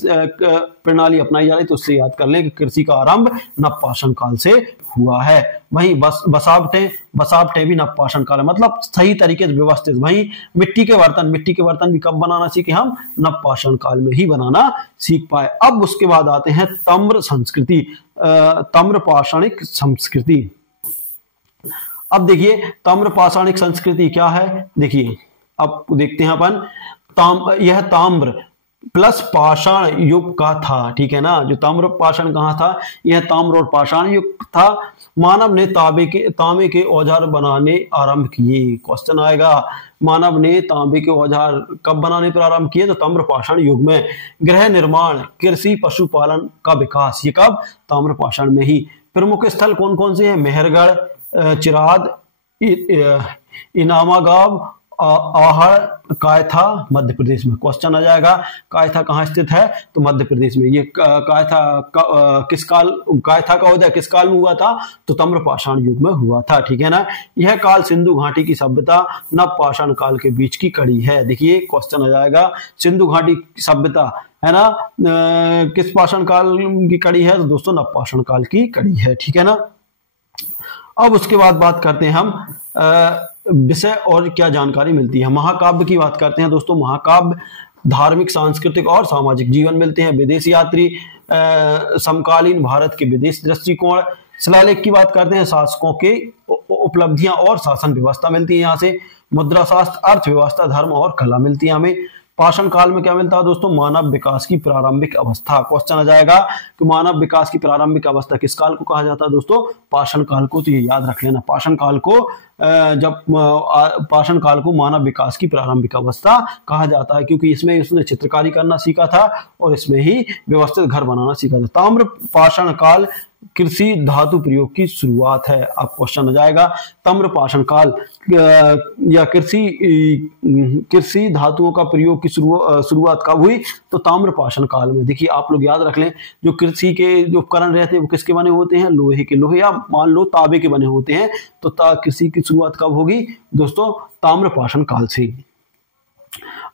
प्रणाली अपनाई जा रही, तो उससे याद कर लें कि कृषि का आरंभ नवपाषाण काल से हुआ है। वहीं बसावटें भी नवपाषाण काल है, मतलब सही तरीके से व्यवस्थित। वहीं मिट्टी के बर्तन भी कब बनाना सीखे हम, नवपाषाण काल में ही बनाना सीख पाए। अब उसके बाद आते हैं ताम्र संस्कृति, ताम्र पाषाणिक संस्कृति। अब देखिए ताम्र पाषाणिक संस्कृति क्या है, देखिए अब देखते हैं अपन, यह ताम्र प्लस पाषाण युग का था, ठीक है ना। जो ताम्र पाषाण कहाँ था, यह ताम्र और पाषाण युग था। मानव ने तांबे के औजार बनाने आरंभ किए। क्वेश्चन आएगा, मानव ने तांबे के औजार कब बनाने पर आरंभ किए, तो ताम्र पाषाण युग में। गृह निर्माण, कृषि, पशुपालन का विकास, ये कब, ताम्र पाषाण में ही। प्रमुख स्थल कौन कौन से हैं, मेहरगढ़, चिराद, इनामागाव, आहड़, कायथा, मध्य प्रदेश में। क्वेश्चन आ जाएगा कायथा कहाँ स्थित है, तो मध्य प्रदेश में। ये कायथा किस काल, कायथा का उदय किस काल में हुआ था, तो ताम्र पाषाण युग में हुआ था, ठीक है ना। यह काल सिंधु घाटी की सभ्यता नव पाषाण काल के बीच की कड़ी है। देखिए क्वेश्चन आ जाएगा, सिंधु घाटी सभ्यता, है ना, किस पाषाण काल की कड़ी है, तो दोस्तों नव पाषाण काल की कड़ी है, ठीक है ना। अब उसके बाद बात करते हैं हम विषय और क्या जानकारी मिलती है। महाकाव्य की बात करते हैं दोस्तों। महाकाव्य धार्मिक, सांस्कृतिक और सामाजिक जीवन मिलते हैं। विदेश यात्री, समकालीन भारत के विदेश दृष्टिकोण। शिलालेख की बात करते हैं, शासकों के उपलब्धियां और शासन व्यवस्था मिलती है यहाँ से। मुद्रा शास्त्र, अर्थव्यवस्था, धर्म और कला मिलती है हमें। पाषाण काल में क्या मिलता है दोस्तों, मानव विकास की प्रारंभिक अवस्था। क्वेश्चन आ जाएगा कि मानव विकास की प्रारंभिक अवस्था किस काल को कहा जाता है दोस्तों, पाषाण काल को। तो ये याद रख लेना, पाषाण काल को पाषाण काल को मानव विकास की प्रारंभिक अवस्था कहा जाता है, क्योंकि इसमें उसने चित्रकारी करना सीखा था और इसमें ही व्यवस्थित घर बनाना सीखा था। ताम्र पाषाण काल कृषि धातु प्रयोग की शुरुआत है। अब क्वेश्चन आ जाएगा, ताम्र पाषाण काल या कृषि धातुओं का प्रयोग की शुरुआत कब हुई, तो ताम्र पाषाण काल में। देखिए आप लोग याद रख लें, जो कृषि के जो उपकरण रहते हैं वो किसके बने होते हैं, लोहे के, लोहे या मान लो तांबे के बने होते हैं। तो कृषि की शुरुआत कब होगी दोस्तों, ताम्र पाषाण काल से।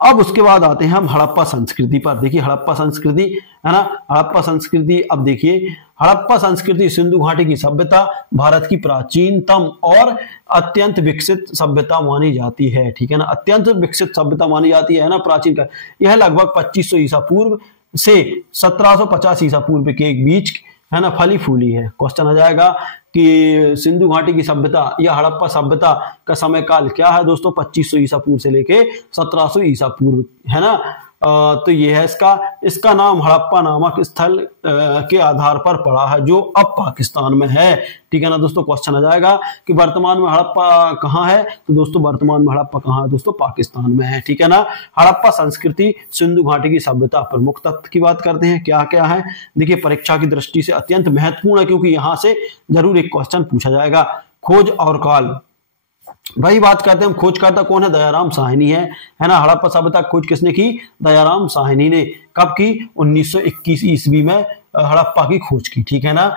अब उसके बाद आते हैं हम हड़प्पा संस्कृति पर। देखिए हड़प्पा संस्कृति, है ना, हड़प्पा संस्कृति। अब देखिए हड़प्पा संस्कृति सिंधु घाटी की सभ्यता भारत की प्राचीनतम और अत्यंत विकसित सभ्यता मानी जाती है, ठीक है ना। अत्यंत विकसित सभ्यता मानी जाती है ना, प्राचीन का। यह लगभग 2500 ईसा पूर्व से 1750 ईसा पूर्व के बीच, है ना, फली फूली है। क्वेश्चन आ जाएगा कि सिंधु घाटी की सभ्यता या हड़प्पा सभ्यता का समय काल क्या है दोस्तों, 2500 ईसा पूर्व से लेके 1700 ईसा पूर्व, है ना। तो ये है इसका नाम हड़प्पा नामक स्थल के आधार पर पड़ा है जो अब पाकिस्तान में है, ठीक है ना दोस्तों। क्वेश्चन आ जाएगा कि वर्तमान में हड़प्पा कहाँ है, तो दोस्तों वर्तमान में हड़प्पा कहाँ है दोस्तों, पाकिस्तान में है, ठीक है ना। हड़प्पा संस्कृति सिंधु घाटी की सभ्यता प्रमुख तत्व की बात करते हैं, क्या क्या है। देखिए परीक्षा की दृष्टि से अत्यंत महत्वपूर्ण है क्योंकि यहां से जरूर एक क्वेश्चन पूछा जाएगा। खोज और काल, वही बात करते हैं हम, खोजकर्ता कौन है, दयाराम साहनी है ना। हड़प्पा सभ्यता खोज किसने की, दयाराम साहनी ने। कब की, 1921 ईस्वी में हड़प्पा की खोज की, ठीक है ना।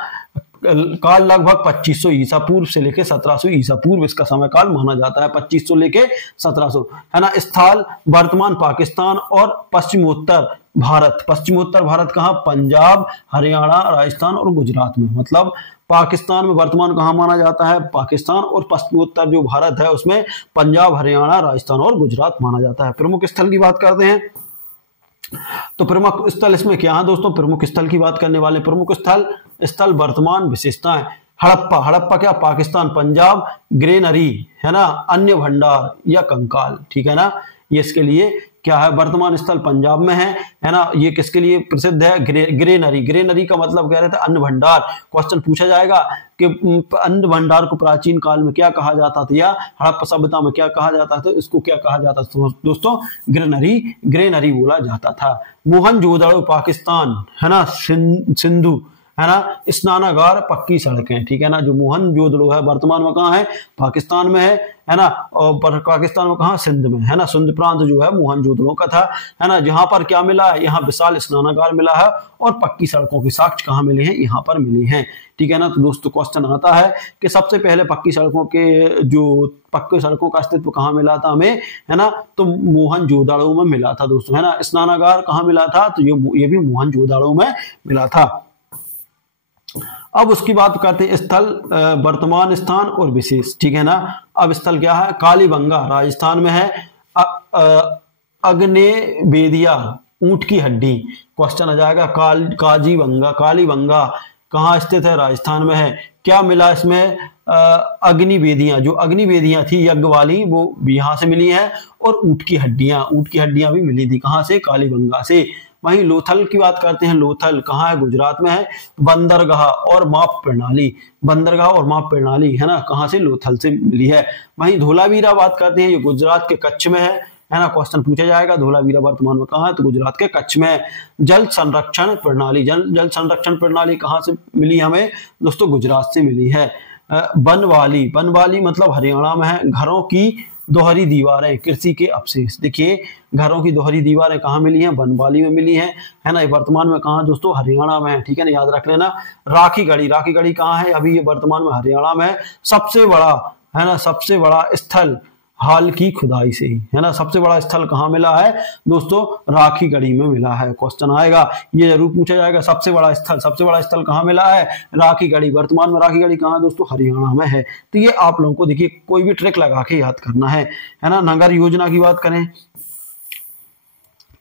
काल लगभग 2500 ईसा पूर्व से लेके 1700 ईसा पूर्व इसका समय काल माना जाता है, 2500 लेके 1700, है ना। स्थल वर्तमान पाकिस्तान और पश्चिमोत्तर भारत। पश्चिमोत्तर भारत कहाँ, पंजाब, हरियाणा, राजस्थान और गुजरात में। मतलब पाकिस्तान में वर्तमान कहाँ माना जाता है, पाकिस्तान, और पश्चिमोत्तर जो भारत है उसमें पंजाब, हरियाणा, राजस्थान और गुजरात माना जाता है। प्रमुख स्थल की बात करते हैं तो प्रमुख स्थल इसमें क्या है दोस्तों, प्रमुख स्थल की बात करने वाले प्रमुख स्थल वर्तमान विशेषताएं। हड़प्पा क्या, पाकिस्तान, पंजाब, ग्रेनरी, है ना, अन्य भंडार या कंकाल, ठीक है ना। ये इसके लिए क्या है, वर्तमान स्थल पंजाब में है ना। ये किसके लिए प्रसिद्ध है, ग्रेनरी का मतलब कह रहे थे अन्न भंडार। क्वेश्चन पूछा जाएगा कि अन्न भंडार को प्राचीन काल में क्या कहा जाता था या हड़प्पा सभ्यता में क्या कहा जाता था, इसको क्या कहा जाता था दोस्तों, ग्रेनरी बोला जाता था। मोहनजोदड़ो पाकिस्तान, है ना, सिंधु, है ना, स्नानागार, पक्की सड़कें, ठीक है ना। जो मोहनजोदड़ो है वर्तमान में कहाँ है, पाकिस्तान में है ना, और पाकिस्तान में कहाँ, सिंध में, है ना। सिंध प्रांत जो है मोहनजोदड़ो का था, है ना। जहां पर क्या मिला है, यहाँ विशाल स्नानागार मिला है और पक्की सड़कों के साक्ष्य कहाँ मिले हैं, यहाँ पर मिले हैं, ठीक है ना। तो दोस्तों क्वेश्चन आता है कि सबसे पहले पक्की सड़कों का अस्तित्व कहाँ मिला था हमें, है ना, तो मोहनजोदड़ो में मिला था दोस्तों, है ना। स्नानागार कहाँ मिला था, तो ये भी मोहनजोदड़ो में मिला था। अब उसकी बात करते हैं स्थल, वर्तमान स्थान और विशेष, ठीक है ना। अब स्थल क्या है, कालीबंगा राजस्थान में है। अग्नेवेदिया ऊंट की हड्डी। क्वेश्चन आ जाएगा कालीबंगा कहाँ स्थित है, राजस्थान में है। क्या मिला इसमें, अग्निवेदियां, जो अग्निवेदियां थी यज्ञ वाली वो यहां से मिली है, और ऊंट की हड्डियां भी मिली थी, कहां से, कालीबंगा से। वहीं लोथल की बात करते हैं, लोथल कहाँ है, गुजरात में है। बंदरगाह और माप प्रणाली, है ना, कहाँ से, लोथल से मिली है। वहीं धोलावीरा बात करते हैं, ये गुजरात के कच्छ में है ना। क्वेश्चन पूछा जाएगा धोलावीरा वर्तमान में कहाँ है, तो गुजरात के कच्छ में है। जल संरक्षण प्रणाली कहाँ से मिली हमें दोस्तों, गुजरात से मिली है। बनवाली मतलब हरियाणा में है। घरों की दोहरी दीवारें, कृषि के अवशेष। देखिए घरों की दोहरी दीवारें कहाँ मिली हैं, बनवाली में मिली हैं, है ना। ये वर्तमान में कहाँ दोस्तों, हरियाणा में है, ठीक है ना, याद रख लेना। राखी गढ़ी कहाँ है, अभी ये वर्तमान में हरियाणा में है। सबसे बड़ा स्थल हाल की खुदाई से ही, है ना। सबसे बड़ा स्थल कहाँ मिला है दोस्तों, राखी गढ़ी में मिला है। क्वेश्चन आएगा, ये जरूर पूछा जाएगा, सबसे बड़ा स्थल कहाँ मिला है, राखी गढ़ी। वर्तमान में राखी गढ़ी कहाँ दोस्तों, हरियाणा में है। तो ये आप लोगों को देखिए कोई भी ट्रिक लगा के याद करना है ना। नगर योजना की बात करें,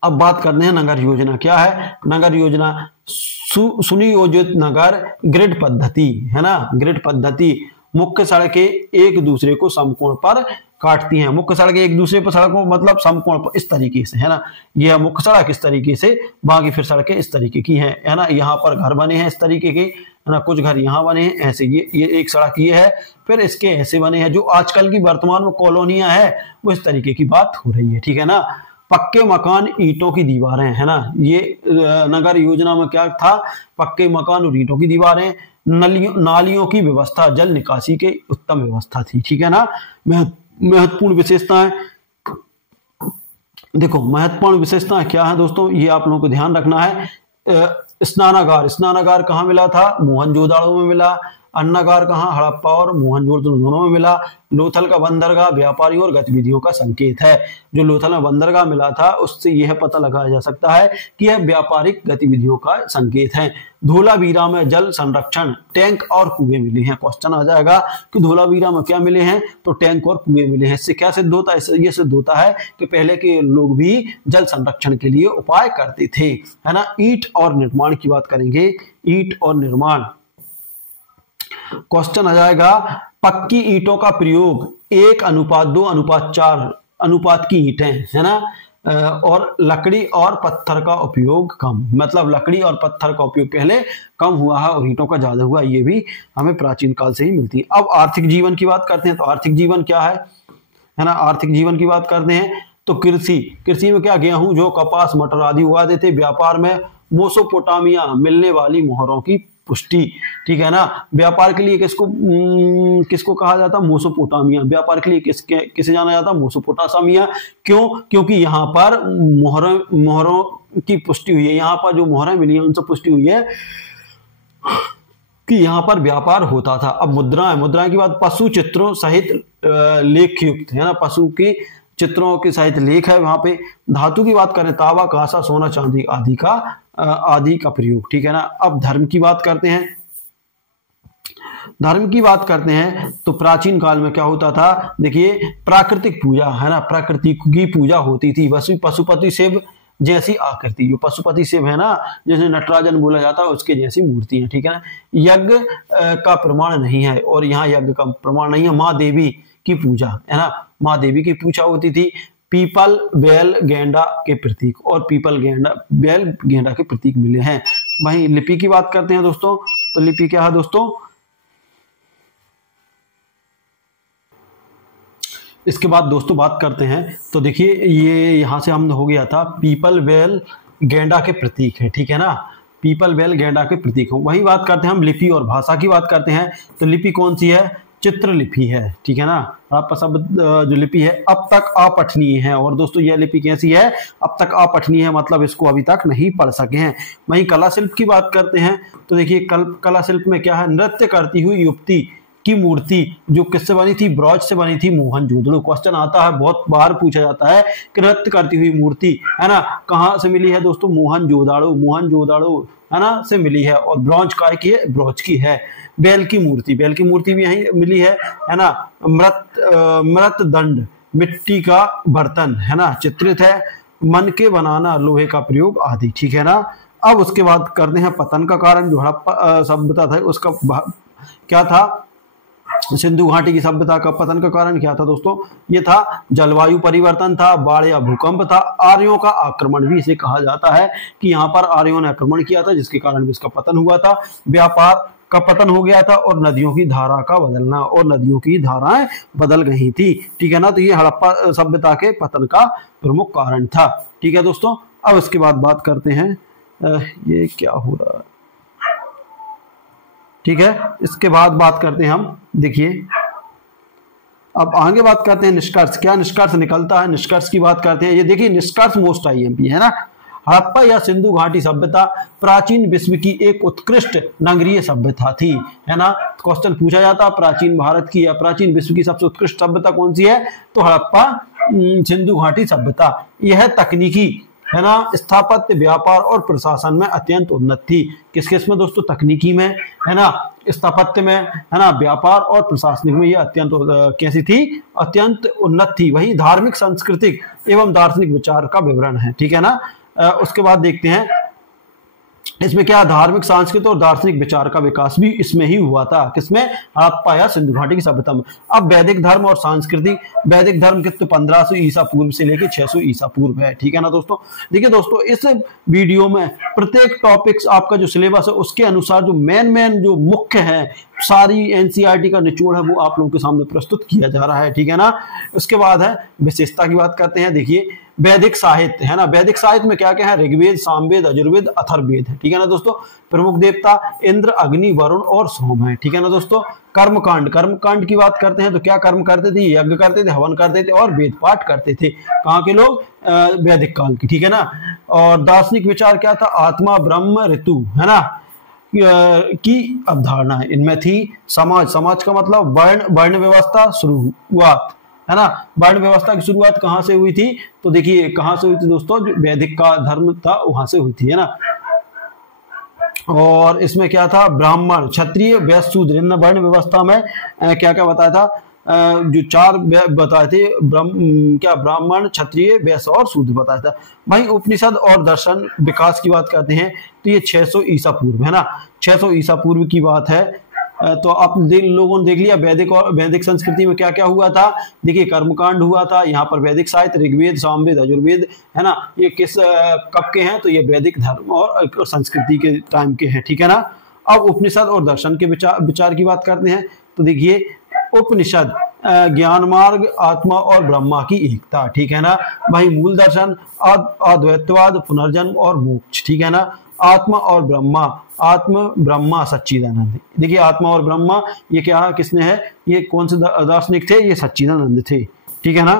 अब बात करते हैं नगर योजना क्या है। नगर योजना सुनियोजित नगर ग्रिड पद्धति, है ना, ग्रिड पद्धति। मुख्य सड़कें एक दूसरे को समकोण पर काटती हैं। मुख्य सड़कें एक दूसरे पर सड़कों मतलब समकोण पर, इस तरीके से, है ना। यह मुख्य सड़क इस तरीके से, बाकी फिर सड़कें इस तरीके की हैं, है ना। यहाँ पर घर बने हैं इस तरीके के, है ना, कुछ घर यहाँ बने हैं ऐसे। ये एक सड़क ये है, फिर इसके ऐसे बने हैं। जो आजकल की वर्तमान में कॉलोनियां है वो इस तरीके की बात हो रही है, ठीक है ना। पक्के मकान, ईंटों की दीवारें, है ना। ये नगर योजना में क्या था, पक्के मकान और ईंटों की दीवारें। नालियों की व्यवस्था, जल निकासी के उत्तम व्यवस्था थी, ठीक है ना। महत्वपूर्ण विशेषताएं, देखो महत्वपूर्ण विशेषताएं क्या है दोस्तों, ये आप लोगों को ध्यान रखना है। स्नानागार कहाँ मिला था, मोहनजोदड़ो में मिला। अन्नागार कहाँ, हड़प्पा और मोहनजोदड़ो दोनों में मिला। लोथल का बंदरगाह व्यापारियों और गतिविधियों का संकेत है। जो लोथल में बंदरगाह मिला था उससे यह पता लगाया जा सकता है कि यह व्यापारिक गतिविधियों का संकेत है। धोलावीरा में जल संरक्षण टैंक और कुएं मिले हैं। क्वेश्चन आ जाएगा कि धोलावीरा में क्या मिले हैं, तो टैंक और कुएं मिले हैं। इससे क्या सिद्ध होता है, इससे यह सिद्ध होता है कि पहले के लोग भी जल संरक्षण के लिए उपाय करते थे, है ना। ईंट और निर्माण की बात करेंगे, ईंट और निर्माण। क्वेश्चन आ जाएगा पक्की ईंटों का प्रयोग 1:2:4 अनुपात की ईंटें, है ना, और लकड़ी और पत्थर का उपयोग कम, मतलब लकड़ी और पत्थर का उपयोग पहले कम हुआ है और ईंटों का ज्यादा हुआ, ये भी हमें प्राचीन काल से ही मिलती है। अब आर्थिक जीवन की बात करते हैं, तो आर्थिक जीवन क्या है ना, आर्थिक जीवन की बात करते हैं तो कृषि में क्या, गेहूं, जौ, कपास, मटर आदि उगाते थे। व्यापार में मेसोपोटामिया मिलने वाली मोहरों की पुष्टि, ठीक है ना। व्यापार के लिए किसको कहा जाता, मेसोपोटामिया। व्यापार के लिए किसे जाना जाता, मेसोपोटामिया। क्यों, क्योंकि यहाँ पर मोहरों की पुष्टि हुई है, यहाँ पर जो मोहरें मिली हैं उनसे पुष्टि हुई है कि यहाँ पर व्यापार होता था। अब मुद्राएं की बात, पशु चित्रों सहित लेख युक्त, है ना, पशु के चित्रों के सहित लेख है वहां पे। धातु की बात करें, तांबा, कांसा, सोना, चांदी आदि का प्रयोग, ठीक है ना। अब धर्म की बात करते हैं, तो प्राचीन काल में क्या होता था, देखिए प्राकृतिक पूजा, है ना, प्रकृति की पूजा होती थी। पशुपति शिव जैसी आकृति, जो पशुपति शिव है ना, जैसे नटराजन बोला जाता है उसके जैसी मूर्ति है, ठीक है ना। यज्ञ का प्रमाण नहीं है, और यहाँ यज्ञ का प्रमाण नहीं है। माँ देवी की पूजा, है ना, माँ देवी की पूजा होती थी। पीपल, बैल, गेंडा के प्रतीक, और बैल गेंडा के प्रतीक मिले हैं। वहीं लिपि की बात करते हैं दोस्तों, तो लिपि क्या है दोस्तों, इसके बाद दोस्तों बात करते हैं, तो देखिए ये यहां से हम हो गया था, पीपल, बैल, गेंडा के प्रतीक है, ठीक है ना, पीपल, बैल, गेंडा के प्रतीक हो। वही बात करते हैं हम लिपि और भाषा की बात करते हैं, तो लिपि कौन सी है, चित्र लिपि है, ठीक है ना। आपका शब्द जो लिपि है अब तक अपठनीय है, और दोस्तों यह लिपि कैसी है, अब तक अपठनीय है, मतलब इसको अभी तक नहीं पढ़ सके हैं। वहीं कला शिल्प की बात करते हैं, तो देखिए कला शिल्प में क्या है, नृत्य करती हुई युवती की मूर्ति जो किससे बनी थी, ब्रॉन्ज से बनी थी, मोहनजोदड़ो। क्वेश्चन आता है, बहुत बार पूछा जाता है कि नृत्य करती हुई मूर्ति, है ना, कहाँ से मिली है दोस्तों, मोहनजोदड़ो, है ना, से मिली है, और ब्रॉन्ज काय की है, ब्रॉन्ज की है। बैल की मूर्ति भी यहीं मिली है ना। मृत दंड मिट्टी का बर्तन, है ना, चित्रित है। मन के बनाना, लोहे का प्रयोग आदि, ठीक है ना। अब उसके बाद करते हैं पतन का कारण, जो हड़प्पा सभ्यता था उसका क्या था, सिंधु घाटी की सभ्यता का पतन का कारण क्या था दोस्तों, ये था जलवायु परिवर्तन था, बाढ़ या भूकंप था, आर्यों का आक्रमण भी इसे कहा जाता है कि यहाँ पर आर्यों ने आक्रमण किया था जिसके कारण भी इसका पतन हुआ था। व्यापार का पतन हो गया था, और नदियों की धारा का बदलना, और नदियों की धाराएं बदल गई थी, ठीक है ना। तो ये हड़प्पा सभ्यता के पतन का प्रमुख कारण था, ठीक है दोस्तों। अब इसके बाद बात करते हैं, ये क्या हो रहा है, ठीक है। इसके बाद बात करते हैं हम, देखिए अब आगे बात करते हैं निष्कर्ष, क्या निष्कर्ष निकलता है, निष्कर्ष की बात करते हैं। ये देखिए निष्कर्ष मोस्ट आईएमपी है ना। हड़प्पा या सिंधु घाटी सभ्यता प्राचीन विश्व की एक उत्कृष्ट नगरीय सभ्यता थी, है ना। क्वेश्चन पूछा जाता, प्राचीन भारत की या प्राचीन विश्व की सबसे उत्कृष्ट सभ्यता कौन सी है, तो हड़प्पा सिंधु घाटी सभ्यता। यह तकनीकी, है ना, स्थापत्य, व्यापार और प्रशासन में अत्यंत उन्नत थी। किस किस में दोस्तों, तकनीकी में, है ना, स्थापत्य में, है ना, व्यापार और प्रशासनिक में ये अत्यंत कैसी थी, अत्यंत उन्नत थी। वही धार्मिक, सांस्कृतिक एवं दार्शनिक विचार का विवरण है, ठीक है ना। उसके बाद देखते हैं इसमें क्या, धार्मिक, सांस्कृतिक और दार्शनिक विचार का विकास भी इसमें ही हुआ था, किसमें, हड़प्पा या सिंधु घाटी की सभ्यता में। अब वैदिक धर्म और सांस्कृतिक, वैदिक धर्म कितने 1500 ईसा पूर्व से लेकर 600 ईसा पूर्व है, ठीक है ना दोस्तों। देखिए दोस्तों इस वीडियो में प्रत्येक टॉपिक्स आपका जो सिलेबस है उसके अनुसार जो मेन जो मुख्य है, सारी एनसीईआरटी का निचोड़ है वो आप लोगों के सामने प्रस्तुत किया जा रहा है, ठीक है ना। उसके बाद है विशेषता की बात करते हैं। देखिए वैदिक साहित्य, है ना, वैदिक साहित्य में क्या क्या है, ऋग्वेद, सामवेद, यजुर्वेद, अथर्ववेद है, ठीक है ना दोस्तों। प्रमुख देवता इंद्र, अग्नि, वरुण और सोम है, ठीक है ना दोस्तों। कर्मकांड की बात करते हैं तो क्या कर्म करते थे, यज्ञ करते थे, हवन करते थे और वेद पाठ करते थे। कहाँ के लोग, वैदिक काल के, ठीक है ना। और दार्शनिक विचार क्या था, आत्मा, ब्रह्म, ऋतु, है ना, की अवधारणा है। इनमें थी समाज, समाज का मतलब वर्ण व्यवस्था, शुरुआत, है ना। वर्ण व्यवस्था की शुरुआत कहाँ से हुई थी, तो देखिए कहाँ से हुई थी दोस्तों, जो वैदिक का धर्म था वहां से हुई थी, है ना। और इसमें क्या था, ब्राह्मण, क्षत्रिय, वैश्य, शूद्र, इन वर्ण व्यवस्था में क्या क्या बताया था, जो चार बताए थे, ब्राह्मण, क्षत्रिय, वैश्य और शूद्र बताया था। भाई उपनिषद और दर्शन विकास की बात करते हैं तो ये 600 ईसा पूर्व, है ना, 600 ईसा पूर्व की बात है। तो आप लोगों ने देख लिया वैदिक और वैदिक संस्कृति में क्या क्या हुआ था। देखिए कर्मकांड हुआ था, यहाँ पर वैदिक साहित्य, ऋग्वेद, सामवेद, यजुर्वेद, है ना, ये किस कब के हैं, तो ये वैदिक धर्म और संस्कृति के टाइम के हैं, ठीक है ना। अब उपनिषद और दर्शन के विचार की बात करते हैं तो देखिए उपनिषद ज्ञान मार्ग, आत्मा और ब्रह्मा की एकता, ठीक है ना। भाई मूल दर्शन अद्वैतवाद, पुनर्जन्म और मोक्ष, ठीक है ना। आत्मा और ब्रह्मा, आत्म ब्रह्मा सच्चिदानंद, देखिए आत्मा और ब्रह्मा ये क्या किसने है, ये कौन से दार्शनिक थे, ये सच्चिदानंद थे, ठीक है ना।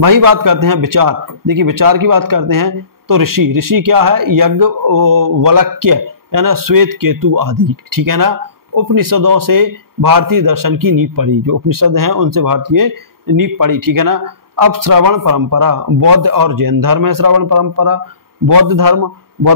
वही बात करते हैं विचार, देखिए विचार की बात करते हैं तो ऋषि, ऋषि क्या है, यज्ञ, वलक्य, है ना, श्वेत केतु आदि, ठीक है ना। उपनिषदों से भारतीय दर्शन की नींव पड़ी, जो उपनिषद हैं उनसे भारतीय नींव पड़ी, ठीक है ना। अब श्रवण परंपरा, बौद्ध और जैन धर्म है श्रवण परंपरा। बौद्ध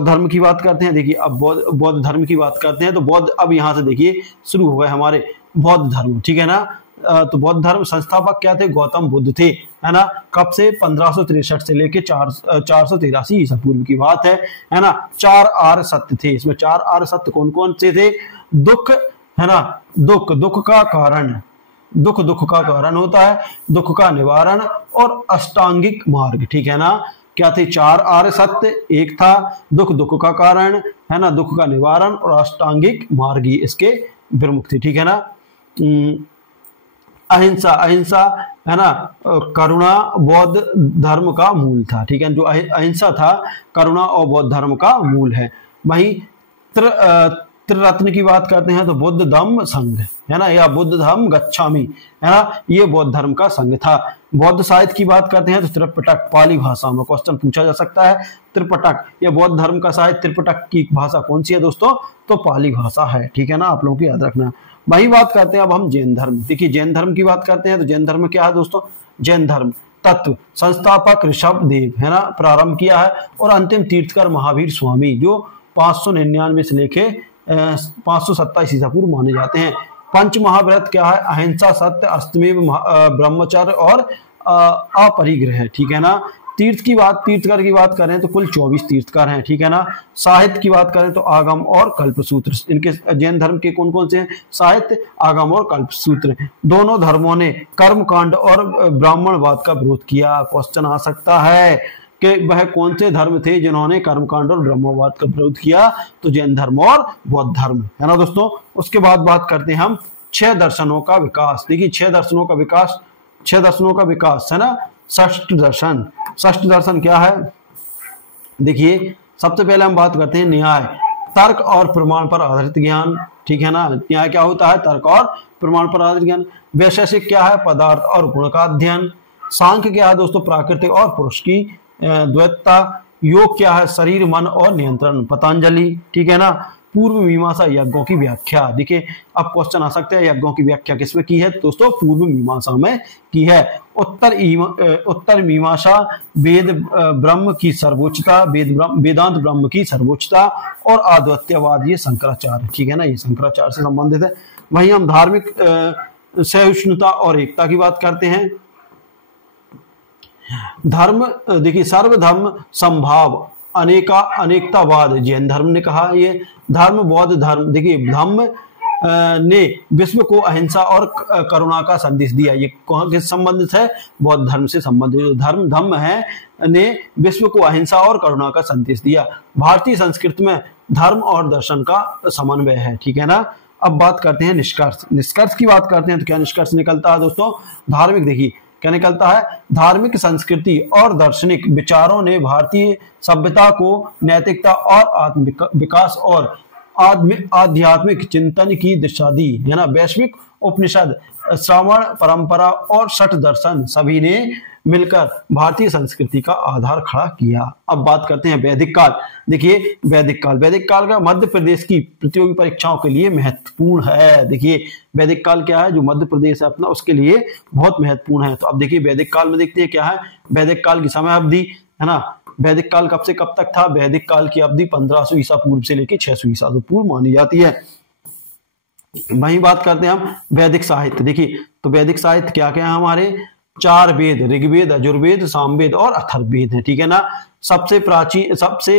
धर्म की बात करते हैं, देखिए अब बौद्ध धर्म की बात करते हैं तो बौद्ध, अब यहाँ से देखिए शुरू हो गए हमारे बौद्ध धर्म, ठीक है ना। तो बौद्ध धर्म संस्थापक क्या थे, गौतम बुद्ध थे, है ना। कब से, 1563 से लेके 483 ईसा पूर्व की बात है ना। 4 आर्य सत्य थे, इसमें 4 आर्य सत्य कौन कौन से थे, दुख, है ना, दुख का कारण, दुख का कारण होता है, दुख का निवारण और अष्टांगिक मार्ग, ठीक है ना। क्या थे, 4 आर्य सत्य, एक था दुख का कारण, है ना, दुख का निवारण और अष्टांगिक मार्ग ही इसके प्रमुख थे, ठीक है ना। अहिंसा, है ना, करुणा बौद्ध धर्म का मूल था, ठीक है। जो अहिंसा था करुणा और बौद्ध धर्म का मूल है। वही त्रिरत्न की बात करते हैं तो बुद्ध धम्म संघ, है ना, या बुद्ध धम्म गच्छामि, है ना, ये बौद्ध धर्म का संघ था। बौद्ध साहित्य की बात करते हैं तो त्रिपिटक, पाली भाषा में क्वेश्चन पूछा जा सकता है, त्रिपिटक, ये बौद्ध धर्म का साहित्य, त्रिपिटक की भाषा कौन सी है दोस्तों, तो पाली भाषा है, ठीक है ना, आप लोगों को याद रखना। वही बात करते हैं अब हम जैन धर्म, देखिए जैन धर्म की बात करते हैं तो जैन धर्म क्या है दोस्तों, जैन धर्म तत्व संस्थापक ऋषभ देव, है ना, प्रारंभ किया है, और अंतिम तीर्थकर महावीर स्वामी, जो 599 से लेके 527 ईसा पूर्व माने जाते हैं। पंच महाव्रत क्या है, अहिंसा, सत्य, अस्तमेव ब्रह्मचर्य और अपरिग्रह, ठीक है ना। तीर्थकर की बात करें तो कुल 24 तीर्थकर हैं, ठीक है ना। साहित्य की बात करें तो आगम और कल्पसूत्र, इनके जैन धर्म के कौन कौन से हैं, साहित्य, आगम और कल्पसूत्र। दोनों धर्मों ने कर्मकांड और ब्राह्मणवाद का विरोध किया। क्वेश्चन आ सकता है कि वह कौन से धर्म थे जिन्होंने कर्मकांड और ब्रह्मवाद का विरोध किया, तो जैन धर्म और बौद्ध धर्म, है ना दोस्तों। उसके बाद बात करते हैं हम 6 दर्शनों का विकास, देखिए 6 दर्शनों का विकास, है ना। षष्ठ दर्शन क्या है, देखिए सबसे पहले हम बात करते हैं न्याय, तर्क और प्रमाण पर आधारित ज्ञान, ठीक है ना। न्याय क्या होता है, तर्क और प्रमाण पर आधारित ज्ञान। वैशेषिक क्या है, पदार्थ और गुण का अध्ययन। सांख्य क्या है दोस्तों, प्राकृतिक और पुरुष की द्वैतता। योग क्या है, शरीर, मन और नियंत्रण, पतंजलि, ठीक है ना। पूर्व मीमांसा यज्ञों की व्याख्या, देखिए अब क्वेश्चन आ सकते हैं यज्ञों की व्याख्या किसमें की है दोस्तों, पूर्व मीमांसा में की है। उत्तर मीमांसा वेद ब्रह्म की सर्वोच्चता, वेदांत ब्रह्म की सर्वोच्चता और अद्वैतवाद ये शंकराचार्य, ठीक है ना, ये शंकराचार्य से संबंधित है। वहीं हम धार्मिक सहिष्णुता और एकता की बात करते हैं। धर्म, देखिए सर्वधर्म संभाव अनेकतावाद जैन धर्म ने कहा। ये धर्म बौद्ध धर्म, देखिए धम्म ने विश्व को अहिंसा और करुणा का संदेश दिया। ये किस संबंधित है, बौद्ध धर्म से संबंधित। धम्म है ने विश्व को अहिंसा और करुणा का संदेश दिया। भारतीय संस्कृति में धर्म और दर्शन का समन्वय है, ठीक है ना। अब बात करते हैं निष्कर्ष की बात करते हैं तो क्या निष्कर्ष निकलता है दोस्तों, धार्मिक, देखिए क्या निकलता है, धार्मिक संस्कृति और दार्शनिक विचारों ने भारतीय सभ्यता को नैतिकता और आत्म विकास और आध्यात्मिक चिंतन की दिशा दी, है ना। वैश्विक उपनिषद, श्रवण परंपरा और छठ दर्शन सभी ने मिलकर भारतीय संस्कृति का आधार खड़ा किया। अब बात करते हैं वैदिक काल। देखिए वैदिक काल का मध्य प्रदेश की प्रतियोगी परीक्षाओं के लिए महत्वपूर्ण है। देखिए वैदिक काल क्या है, जो मध्य प्रदेश है अपना, उसके लिए बहुत महत्वपूर्ण है। तो अब देखिए वैदिक काल में देखते हैं क्या है। वैदिक काल की समय अवधि, है ना। वैदिक काल कब से कब तक था? वैदिक काल की अवधि 1500 ईसा पूर्व से लेकर 600 ईसा पूर्व मानी जाती है। वही बात करते हैं हम वैदिक साहित्य। देखिए तो वैदिक साहित्य क्या क्या है हमारे? 4 वेद, ऋग्वेद, यजुर्वेद, सामवेद और अथर्ववेद है, ठीक है ना। सबसे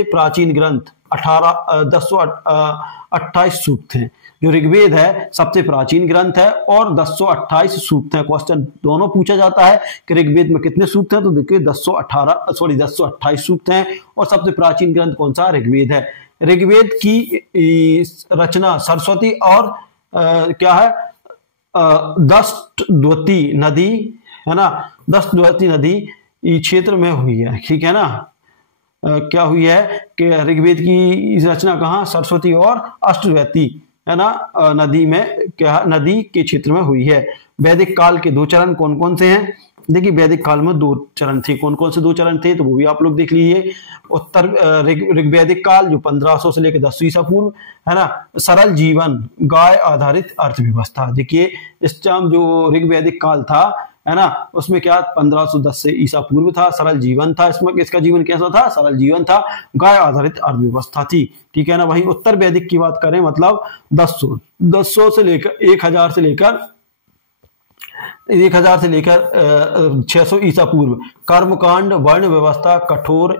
प्राचीन ग्रंथ 1028 सूक्त हैं। जो ऋग्वेद है सबसे प्राचीन ग्रंथ है और 1028 सूक्त हैं। क्वेश्चन दोनों पूछा जाता है कि ऋग्वेद में कितने सूक्त हैं, तो देखिए 1028 सूक्त हैं। और सबसे प्राचीन ग्रंथ कौन सा? ऋग्वेद है। ऋग्वेद की रचना सरस्वती और क्या है, दशद्वती नदी, है ना, दशद्वती नदी क्षेत्र में हुई है, ठीक है ना। क्या हुई है कि ऋग्वेद की रचना कहाँ? सरस्वती और अष्टवती, है ना, नदी में, क्या नदी के क्षेत्र में हुई है। वैदिक काल के 2 चरण कौन कौन से हैं? देखिए वैदिक काल में 2 चरण थे। कौन कौन से 2 चरण थे, तो वो भी आप लोग देख लीजिए। उत्तर ऋग्वैदिक काल जो 1500 से लेकर 1000 ईसा पूर्व, है ना। सरल जीवन, गाय आधारित अर्थव्यवस्था। देखिए इस टाइम जो ऋग्वैदिक काल था, है ना, उसमें क्या 1510 से ईसा पूर्व था। सरल जीवन था, इसमें इसका जीवन कैसा था? सरल जीवन था, गाय आधारित अर्थव्यवस्था थी, ठीक है ना। वहीं उत्तर वैदिक की बात करें, मतलब 1100 से लेकर 1000 से लेकर 600 ईसा पूर्व कर्मकांड, वर्ण व्यवस्था कठोर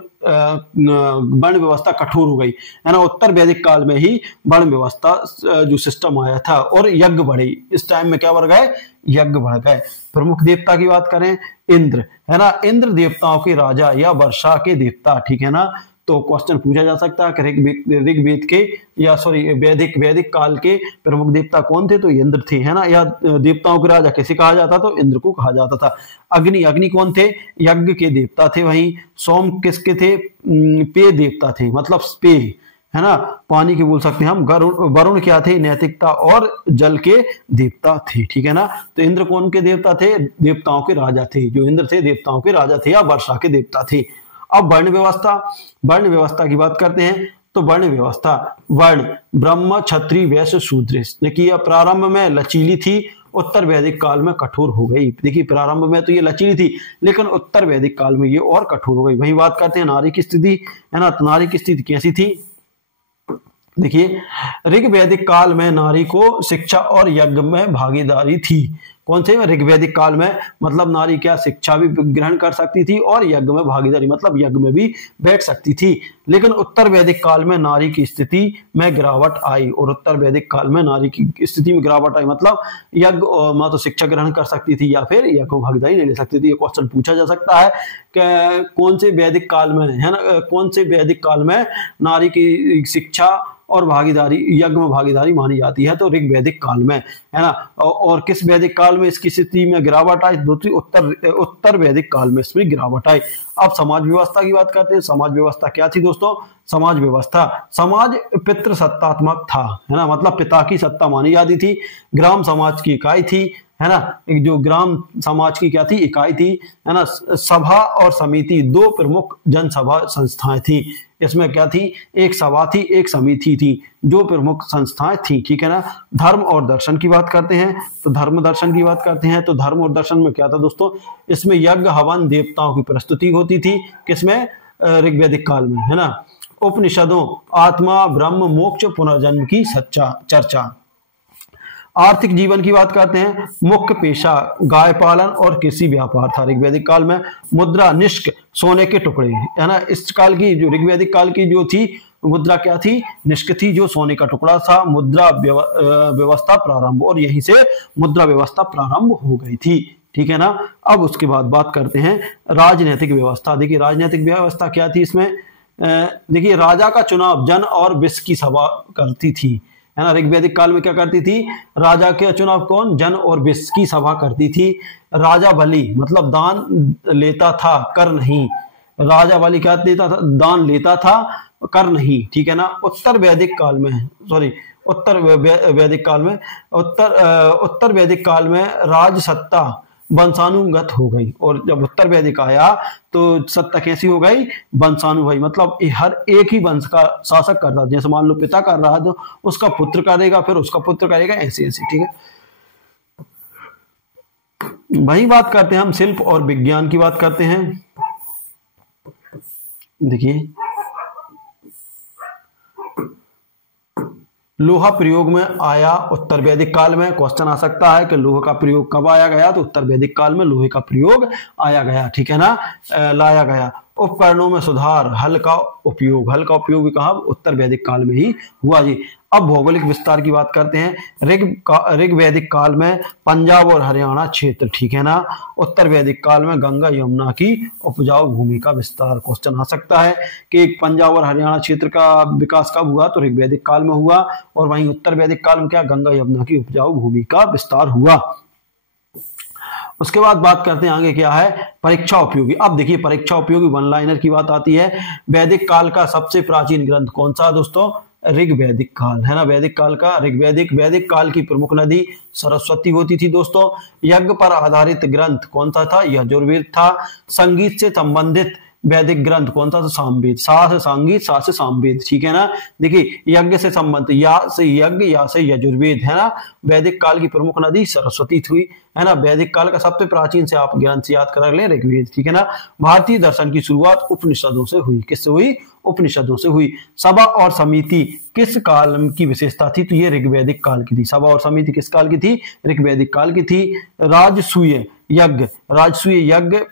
हो गई, है ना। उत्तर वैदिक काल में ही वर्ण व्यवस्था जो सिस्टम आया था और यज्ञ बढ़े। इस टाइम में क्या बढ़ गए? यज्ञ बढ़ गए। प्रमुख देवता की बात करें, इंद्र, है ना। इंद्र देवताओं के राजा या वर्षा के देवता, ठीक है ना। तो क्वेश्चन पूछा जा सकता है कि ऋग्वेद के या वैदिक काल के प्रमुख देवता कौन थे? तो इंद्र थे, है ना। या देवताओं के राजा कैसे कहा जाता? तो इंद्र को कहा जाता था। अग्नि कौन थे? यज्ञ के देवता थे। वहीं सोम किसके थे? पेय देवता थे, मतलब पेय, है ना, पानी के बोल सकते हैं हम। वरुण क्या थे? नैतिकता और जल के देवता थे, ठीक है ना। तो इंद्र कौन के देवता थे? देवताओं के राजा थे। जो इंद्र थे देवताओं के राजा थे या वर्षा के देवता थे। अब वर्ण व्यवस्था की बात करते हैं। तो वर्ण ब्रह्म, क्षत्रिय, वैश्य, शूद्र। देखिए प्रारंभ में लचीली थी, उत्तर वैदिक काल में कठोर हो गई। देखिए प्रारंभ में तो ये लचीली थी, लेकिन उत्तर वैदिक काल में ये और कठोर हो गई। वही बात करते हैं नारी की स्थिति, है ना। तो नारी की स्थिति कैसी थी? देखिए ऋग्वैदिक काल में नारी को शिक्षा और यज्ञ में भागीदारी थी। कौन से? ऋग्वैदिक काल में, मतलब नारी क्या शिक्षा भी ग्रहण कर सकती थी और यज्ञ में भागीदारी, मतलब यज्ञ में भी बैठ सकती थी। लेकिन उत्तर वैदिक काल में नारी की स्थिति में गिरावट आई, और उत्तर वैदिक काल में नारी की स्थिति में गिरावट आई, मतलब यज्ञ में तो शिक्षा ग्रहण कर सकती थी या फिर यज्ञ में भागीदारी नहीं ले सकती थी। ये क्वेश्चन पूछा जा सकता है कि कौन से वैदिक काल में, है ना, कौन से वैदिक काल में नारी की शिक्षा और भागीदारी, यज्ञ में भागीदारी मानी जाती है? तो ऋग्वैदिक काल में, है ना। और किस वैदिक काल में इसकी स्थिति में गिरावट आई? दूसरी उत्तर वैदिक काल में इसमें गिरावट आई। अब समाज व्यवस्था की बात करते हैं। समाज व्यवस्था क्या थी दोस्तों? समाज पितृ सत्तात्मक था, है ना, मतलब पिता की सत्ता मानी जाती थी। ग्राम समाज की इकाई थी, है ना। जो ग्राम समाज की क्या थी? इकाई थी, है ना। सभा और समिति 2 प्रमुख जनसभा संस्थाएं थी। इसमें क्या थी? एक सभा थी, एक समिति थी, जो प्रमुख संस्थाएं थी, ठीक है ना। धर्म और दर्शन की बात करते हैं। तो धर्म दर्शन की बात करते हैं, तो धर्म और दर्शन में क्या था दोस्तों? इसमें यज्ञ, हवन, देवताओं की प्रस्तुति होती थी। किसमें? ऋग्वैदिक काल में, है ना। उपनिषदों, आत्मा, ब्रह्म, मोक्ष, पुनर्जन्म की चर्चा। आर्थिक जीवन की बात करते हैं। मुख्य पेशा गाय पालन और कृषि व्यापार था ऋग्वैदिक काल में। मुद्रा निष्क, सोने के टुकड़े, है ना। इस काल की जो ऋग्वैदिक काल की जो थी मुद्रा क्या थी? निष्क थी, जो सोने का टुकड़ा था। मुद्रा व्यवस्था प्रारंभ, और यहीं से मुद्रा व्यवस्था प्रारंभ हो गई थी, ठीक है ना। अब उसके बाद बात करते हैं राजनीतिक व्यवस्था। देखिए राजनीतिक व्यवस्था क्या थी इसमें? देखिए राजा का चुनाव जन और विष की सभा करती थी, है ना। ऋग्वैदिक काल में क्या करती थी? राजा के चुनाव कौन? जन और विष की सभा करती थी। राजा बलि, मतलब दान लेता था, कर नहीं। राजा बलि क्या देता था? दान लेता था कर नहीं, ठीक है ना। उत्तर वैदिक काल में, सॉरी उत्तर वैदिक काल में, उत्तर वैदिक काल में राज सत्ता वंशानुगत हो गई, और जब उत्तर वैदिक आया तो सत्ता कैसी हो गई, वंशानुगत, मतलब हर एक ही वंश का शासक करता था। जैसे मान लो पिता कर रहा है तो उसका पुत्र करेगा, फिर उसका पुत्र करेगा, ऐसे ऐसे, ठीक है। वही बात करते हैं हम शिल्प और विज्ञान की बात करते हैं। देखिए लोहा प्रयोग में आया उत्तर वैदिक काल में। क्वेश्चन आ सकता है कि लोहे का प्रयोग कब आया गया, तो उत्तर वैदिक काल में लोहे का प्रयोग आया गया, ठीक है ना, लाया गया। उपकरणों में सुधार, हल का उपयोग, हल का उपयोग भी कहा उत्तर वैदिक काल में ही हुआ जी। अब भौगोलिक विस्तार की बात करते हैं। ऋग वैदिक काल में पंजाब और हरियाणा क्षेत्र, ठीक है ना। उत्तर वैदिक काल में गंगा यमुना की उपजाऊ भूमि का विस्तार। क्वेश्चन आ सकता है कि पंजाब और हरियाणा क्षेत्र का विकास कब हुआ, तो ऋग वैदिक काल में हुआ, और वहीं उत्तर वैदिक काल में क्या, गंगा यमुना की उपजाऊ भूमि का विस्तार हुआ। उसके बाद बात करते हैं आगे क्या है, परीक्षा उपयोगी। अब देखिए परीक्षा उपयोगी वन लाइनर की बात आती है। वैदिक काल का सबसे प्राचीन ग्रंथ कौन सा दोस्तों, ऋग वैदिक काल, है ना। वैदिक काल का वैदिक काल की प्रमुख नदी सरस्वती होती थी दोस्तों। यज्ञ पर आधारित ग्रंथ कौन सा था, यजुर्वेद था। संगीत से संबंधित वैदिक ग्रंथ कौन सा था, सामवेद। सा से संगीत, सा से सामवेद, ठीक है ना। देखिए यज्ञ से संबंधित, या से यज्ञ, या से यजुर्वेद, है ना। वैदिक काल की प्रमुख नदी सरस्वती थी, है ना। वैदिक काल का सबसे प्राचीन से आप ज्ञान से याद कर ले, ऋग्वेद, ठीक है ना। भारतीय दर्शन की शुरुआत उपनिषदों से हुई। किससे हुई, उपनिषदों से हुई। सभा और समिति किस काल की विशेषता थी, तो ये ऋग्वैदिक काल की थी। सभा और समिति किस काल की थी, ऋग्वैदिक काल की थी। राजसूय यज्ञ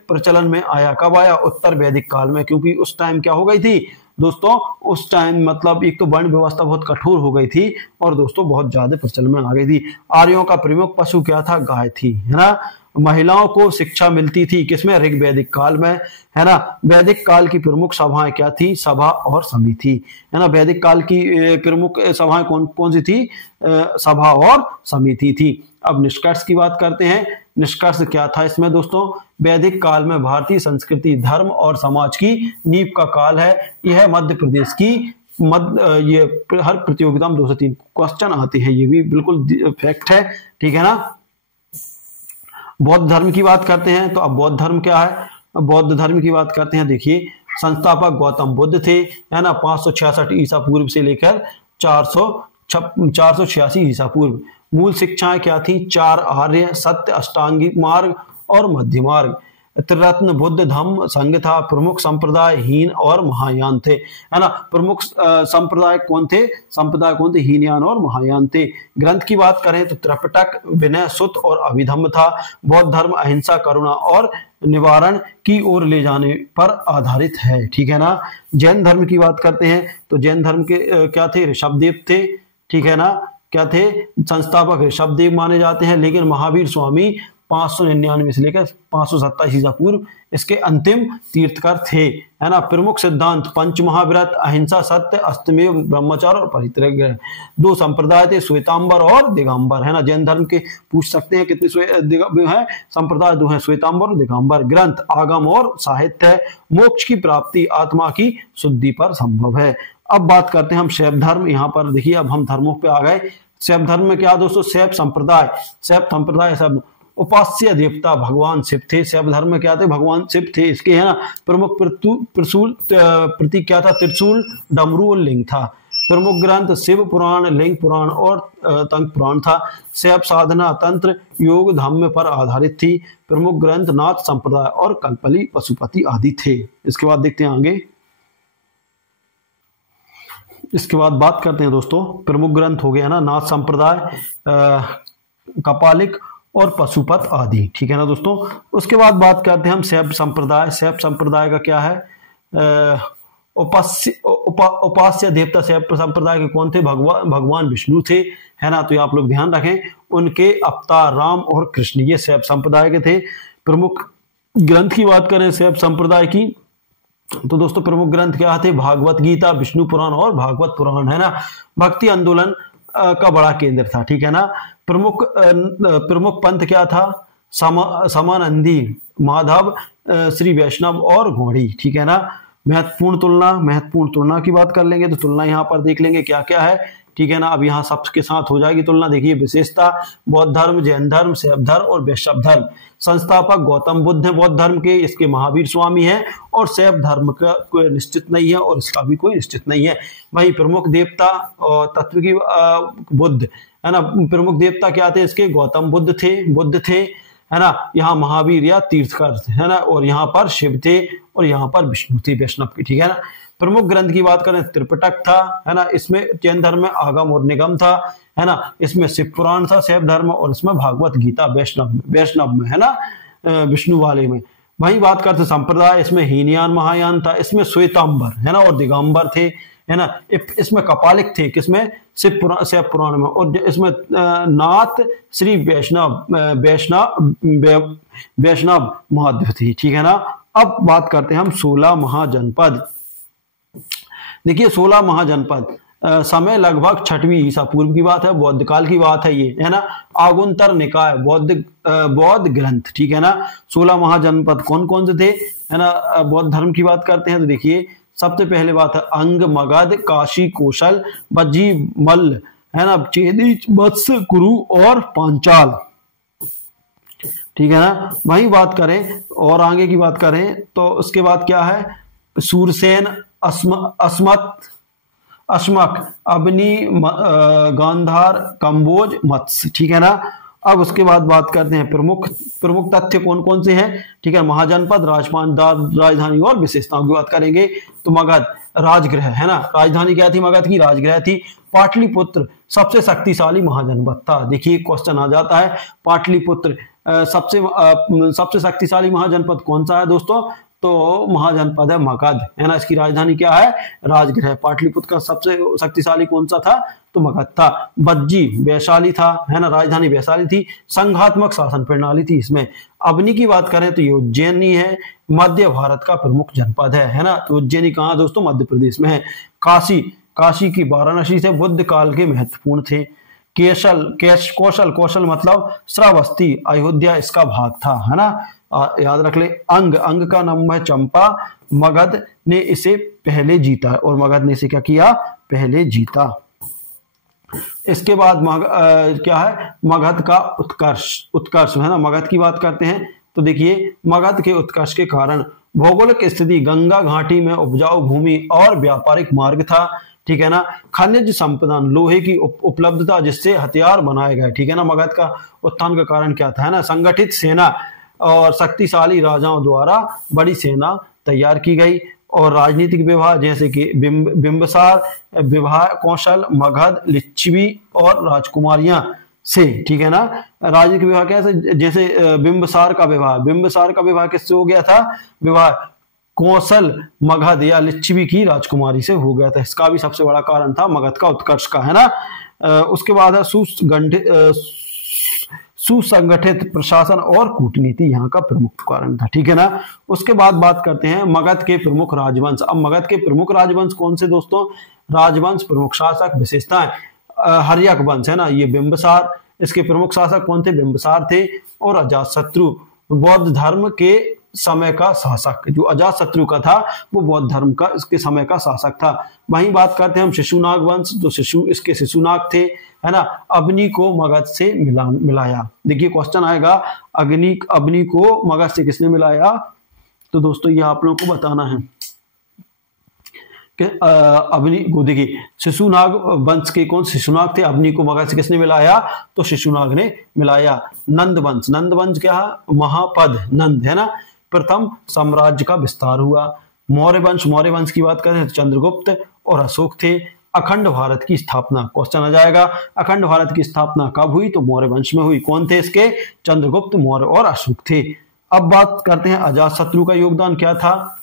प्रचलन में आया, कब आया, उत्तर वैदिक काल में, क्योंकि उस टाइम क्या हो गई थी दोस्तों, उस टाइम मतलब एक तो वर्ण व्यवस्था बहुत कठोर हो गई थी, और दोस्तों बहुत ज्यादा प्रचलन में आ गई थी। आर्यों का प्रमुख पशु क्या था, गाय थी, है ना। महिलाओं को शिक्षा मिलती थी किसमें, ऋग्वैदिक काल में, है ना। वैदिक काल की प्रमुख सभाएं क्या थी, सभा और समिति, है ना। वैदिक काल की प्रमुख सभाएं कौन कौन सी थी, सभा और समिति थी। अब निष्कर्ष की बात करते हैं। निष्कर्ष क्या था इसमें दोस्तों, वैदिक काल में भारतीय संस्कृति, धर्म और समाज की नींव का काल है। यह मध्य प्रदेश की ये हर प्रतियोगिता में 2 से 3 क्वेश्चन आते हैं, ये भी बिल्कुल फैक्ट है, ठीक है ना। बौद्ध धर्म की बात करते हैं, तो अब बौद्ध धर्म क्या है, बौद्ध धर्म की बात करते हैं। देखिए संस्थापक गौतम बुद्ध थे, है ना। 566 ईसा पूर्व से लेकर 486 ईसा पूर्व। मूल शिक्षाएं क्या थी, 4 आर्य, सत्य, अष्टांगिक मार्ग और मध्य मार्ग। त्रिरत्न बुद्ध धम्म संघ था। प्रमुख संप्रदाय हीन और महायान थे, है ना। प्रमुख संप्रदाय कौन थे, हीनयान और महायान थे। ग्रंथ की बात करें तो त्रिपिटक, विनय, सुत्त और अभिधम्म था। बौद्ध धर्म अहिंसा, करुणा और निवारण की ओर ले जाने पर आधारित है, ठीक है ना। जैन धर्म की बात करते हैं तो जैन धर्म के क्या थे, ऋषभदेव थे, ठीक है ना। क्या थे, संस्थापक ऋषभदेव माने जाते हैं, लेकिन महावीर स्वामी 599 से लेकर 527 ईसा पूर्व इसके अंतिम तीर्थकर थे, है ना। प्रमुख सिद्धांत पंचमहाव्रत, अहिंसा, सत्य, अस्तमेव ब्रह्मचार्य और परित्याग। 2 संप्रदाय थे, श्वेतांबर और दिगंबर, है ना। जैन धर्म के पूछ सकते हैं कितने है संप्रदाय, 2 हैं, श्वेतांबर और दिगंबर। ग्रंथ आगम और साहित्य है। मोक्ष की प्राप्ति आत्मा की शुद्धि पर संभव है। अब बात करते हैं हम शैव धर्म। यहाँ पर देखिए अब हम धर्मों पे आ गए। शैव धर्म में क्या दोस्तों, शैव संप्रदाय सब उपास्य देवता भगवान शिव थे। शैव धर्म में क्या थे, भगवान शिव थे इसके, है ना। प्रमुख प्रतीक क्या था, त्रिशूल, डमरू और लिंग था। प्रमुख ग्रंथ शिव पुराण, लिंग पुराण और तंत्र पुराण था। शैव साधना तंत्र योग धम्म पर आधारित थी। प्रमुख ग्रंथ नाथ संप्रदाय और कल्पली पशुपति आदि थे। इसके बाद देखते हैं आगे। इसके बाद बात करते हैं दोस्तों, प्रमुख ग्रंथ हो गया ना, नाथ संप्रदाय, कपालिक और पशुपत आदि, ठीक है ना दोस्तों। उसके बाद बात करते हैं हम शैव संप्रदाय। शैव संप्रदाय का क्या है, उपास्य देवता शैव संप्रदाय के कौन थे, भगवान विष्णु थे, है ना। तो ये आप लोग ध्यान रखें, उनके अवतार राम और कृष्ण ये शैव संप्रदाय के थे। प्रमुख ग्रंथ की बात करें शैव संप्रदाय की तो दोस्तों प्रमुख ग्रंथ क्या थे, भागवत गीता, विष्णु पुराण और भागवत पुराण, है ना। भक्ति आंदोलन का बड़ा केंद्र था, ठीक है ना। प्रमुख पंथ क्या था, समानंदी, माधव, श्री वैष्णव और गौड़ी, ठीक है ना। महत्वपूर्ण तुलना की बात कर लेंगे तो तुलना यहाँ पर देख लेंगे क्या क्या है, ठीक है ना। अब यहाँ सबके साथ हो जाएगी तुलना। देखिए विशेषता, बौद्ध धर्म, जैन धर्म, शैव धर्म और वैष्णव धर्म। संस्थापक गौतम बुद्ध है बौद्ध धर्म के, इसके महावीर स्वामी है, और शैव धर्म का कोई निश्चित नहीं है और इसका भी कोई निश्चित नहीं है। वही प्रमुख देवता और तत्व की बुद्ध है ना, प्रमुख देवता क्या थे इसके, गौतम बुद्ध थे है ना। यहाँ महावीर या तीर्थकर है ना, और यहाँ पर शिव थे और यहाँ पर विष्णु थे वैष्णव की, ठीक है ना। प्रमुख ग्रंथ की बात करें त्रिपिटक था है ना, इसमें जैन धर्म में आगम और निगम था है ना, इसमें शिव पुराण था शैव धर्म, और इसमें भागवत गीता वैष्णव में है ना, विष्णु वाले में। वही बात करते संप्रदाय, इसमें हीनयान महायान था, इसमें श्वेतांबर है ना और दिगंबर थे है ना, इसमें कपालिक थे किसमें, शिव पुराण में, और इसमें नाथ श्री वैष्णव महाद्व थी, ठीक है ना। अब बात करते हैं हम 16 महाजनपद। देखिए 16 महाजनपद, समय लगभग 6वीं ईसा पूर्व की बात है, बौद्ध काल की बात है ये है ना। आगुंतर निकाय बौद्ध ग्रंथ, ठीक है ना। 16 महाजनपद कौन कौन से थे है ना, बौद्ध धर्म की बात करते हैं तो देखिए सबसे पहले बात है अंग, मगध, काशी, कौशल, बज्जी, मल्ल है ना, चेदी, वत्स, कुरु और पांचाल, ठीक है ना। वही बात करें और आगे की बात करें तो उसके बाद क्या है, सूरसेन, अश्मक, अबनी, गांधार, कंबोज, मत्स्य, ठीक है ना। अब उसके बाद बात करते हैं प्रमुख तथ्य कौन कौन से हैं, ठीक है। महाजनपद, राजधानी और विशेषताओं की बात करेंगे तो मगध राजगृह है ना, राजधानी क्या थी मगध की, राजगृह थी। पाटलिपुत्र सबसे शक्तिशाली महाजनपद था। देखिए क्वेश्चन आ जाता है, पाटलिपुत्र सबसे शक्तिशाली महाजनपद कौन सा है दोस्तों, तो महाजनपद है मगध है ना, इसकी राजधानी क्या है, राजगृह। पाटलिपुत्र का सबसे शक्तिशाली कौन सा था, तो मगध था। बज्जी वैशाली था है ना, राजधानी वैशाली थी। संघात्मक शासन प्रणाली थी इसमें। अबनी की बात करें तो ये उज्जैनी है, मध्य भारत का प्रमुख जनपद है ना। तो उज्जैनी कहाँ दोस्तों, मध्य प्रदेश में है। काशी की वाराणसी से बुद्ध काल के महत्वपूर्ण थे। कौशल मतलब श्रावस्ती, अयोध्या इसका भाग था है ना, याद रख ले। अंग का नाम है चंपा, मगध ने इसे पहले जीता और मगध ने इसे क्या किया, पहले जीता। इसके बाद क्या है, मगध का उत्कर्ष है ना। मगध की बात करते हैं तो देखिए मगध के उत्कर्ष के कारण भौगोलिक स्थिति, गंगा घाटी में उपजाऊ भूमि और व्यापारिक मार्ग था, ठीक है ना। खनिज संपदा, लोहे की उपलब्धता जिससे हथियार बनाए गए, ठीक है ना। मगध का उत्थान का कारण क्या था है ना, संगठित सेना और शक्तिशाली राजाओं द्वारा बड़ी सेना तैयार की गई। और राजनीतिक विवाह जैसे कि बिंबिसार विवाह, कौशल, मगध, लिच्छवी और राजकुमारियां से, ठीक है ना। राजनीतिक विवाह कैसे, जैसे बिंबिसार का विवाह किससे हो गया था, विवाह कौशल, मगध या लिच्छवी की राजकुमारी से हो गया था। इसका भी सबसे बड़ा कारण था मगध का उत्कर्ष का है ना। उसके बाद है सुसंगठित प्रशासन और कूटनीति यहाँ का प्रमुख कारण था, ठीक है ना। उसके बाद बात करते हैं मगध के प्रमुख राजवंश। अब मगध के प्रमुख राजवंश कौन से दोस्तों, राजवंश, प्रमुख शासक, विशेषताएं। हर्यक वंश है ना, ये बिंबिसार, इसके प्रमुख शासक कौन थे, बिंबिसार थे। और अजातशत्रु बौद्ध धर्म के समय का शासक, जो अजातशत्रु का था वो बौद्ध धर्म का इसके समय का शासक था। वहीं बात करते हैं हम शिशुनाग वंश, जो इसके शिशुनाग थे है ना। अबनी को मगध से मिलाया। देखिए क्वेश्चन आएगा, अबनी को मगध से किसने मिलाया, तो दोस्तों ये आप लोगों को बताना है कि अबनी को, देखिए शिशुनाग वंश के कौन शिशुनाग थे, अबनी को मगध से किसने मिलाया, तो शिशुनाग ने मिलाया। नंद वंश क्या है, महापद नंद है ना, प्रथम साम्राज्य का विस्तार हुआ। मौर्य वंश की बात करें तो चंद्रगुप्त और अशोक थे। अखंड भारत की स्थापना, क्वेश्चन आ जाएगा, अखंड भारत की स्थापना कब हुई, तो मौर्य वंश में हुई। कौन थे इसके, चंद्रगुप्त, मौर्य और अशोक थे। अब बात करते हैं अजातशत्रु का योगदान क्या था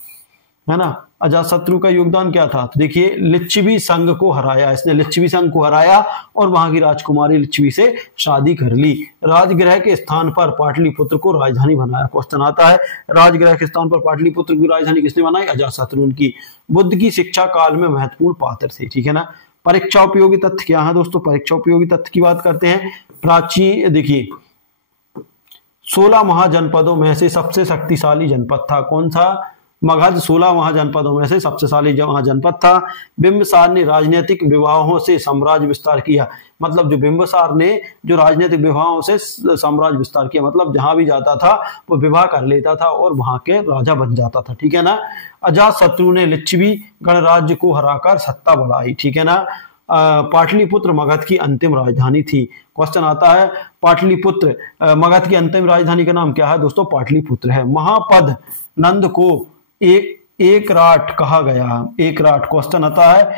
है ना। अजातशत्रु का योगदान क्या था, तो देखिए लिच्छवी संघ को हराया, इसने लिच्छवी संघ को हराया और वहां की राजकुमारी लिच्छवी से शादी कर ली। राजगृह के स्थान पर पाटलिपुत्र को राजधानी बनाया। क्वेश्चन आता है, राजगृह के स्थान पर पाटलिपुत्र की राजधानी किसने बनाई, अजातशत्रु की। बुद्ध की शिक्षा काल में महत्वपूर्ण पात्र थे, ठीक है ना। परीक्षा उपयोगी तथ्य क्या है दोस्तों, परीक्षा उपयोगी तथ्य की बात करते हैं। प्राचीन, देखिए 16 महाजनपदों में से सबसे शक्तिशाली जनपद था कौन सा, मगध 16 महाजनपदों में से सबसे शाली महाजनपद था। बिंबिसार ने राजनीतिक विवाहों से साम्राज्य विस्तार किया, मतलब जो बिंबिसार ने जो राजनीतिक विवाहों से साम्राज्य विस्तार किया, मतलब जहां भी जाता था वो विवाह कर लेता था और वहां के राजा बन जाता था, ठीक है ना। अजातशत्रु ने लिच्छवी गणराज्य को हराकर सत्ता बढ़ाई, ठीक है ना। पाटलिपुत्र मगध की अंतिम राजधानी थी। क्वेश्चन आता है पाटलिपुत्र मगध की अंतिम राजधानी का नाम क्या है दोस्तों? पाटलिपुत्र है। महापद नंद को एक राट कहा गया, एक राट क्वेश्चन आता है,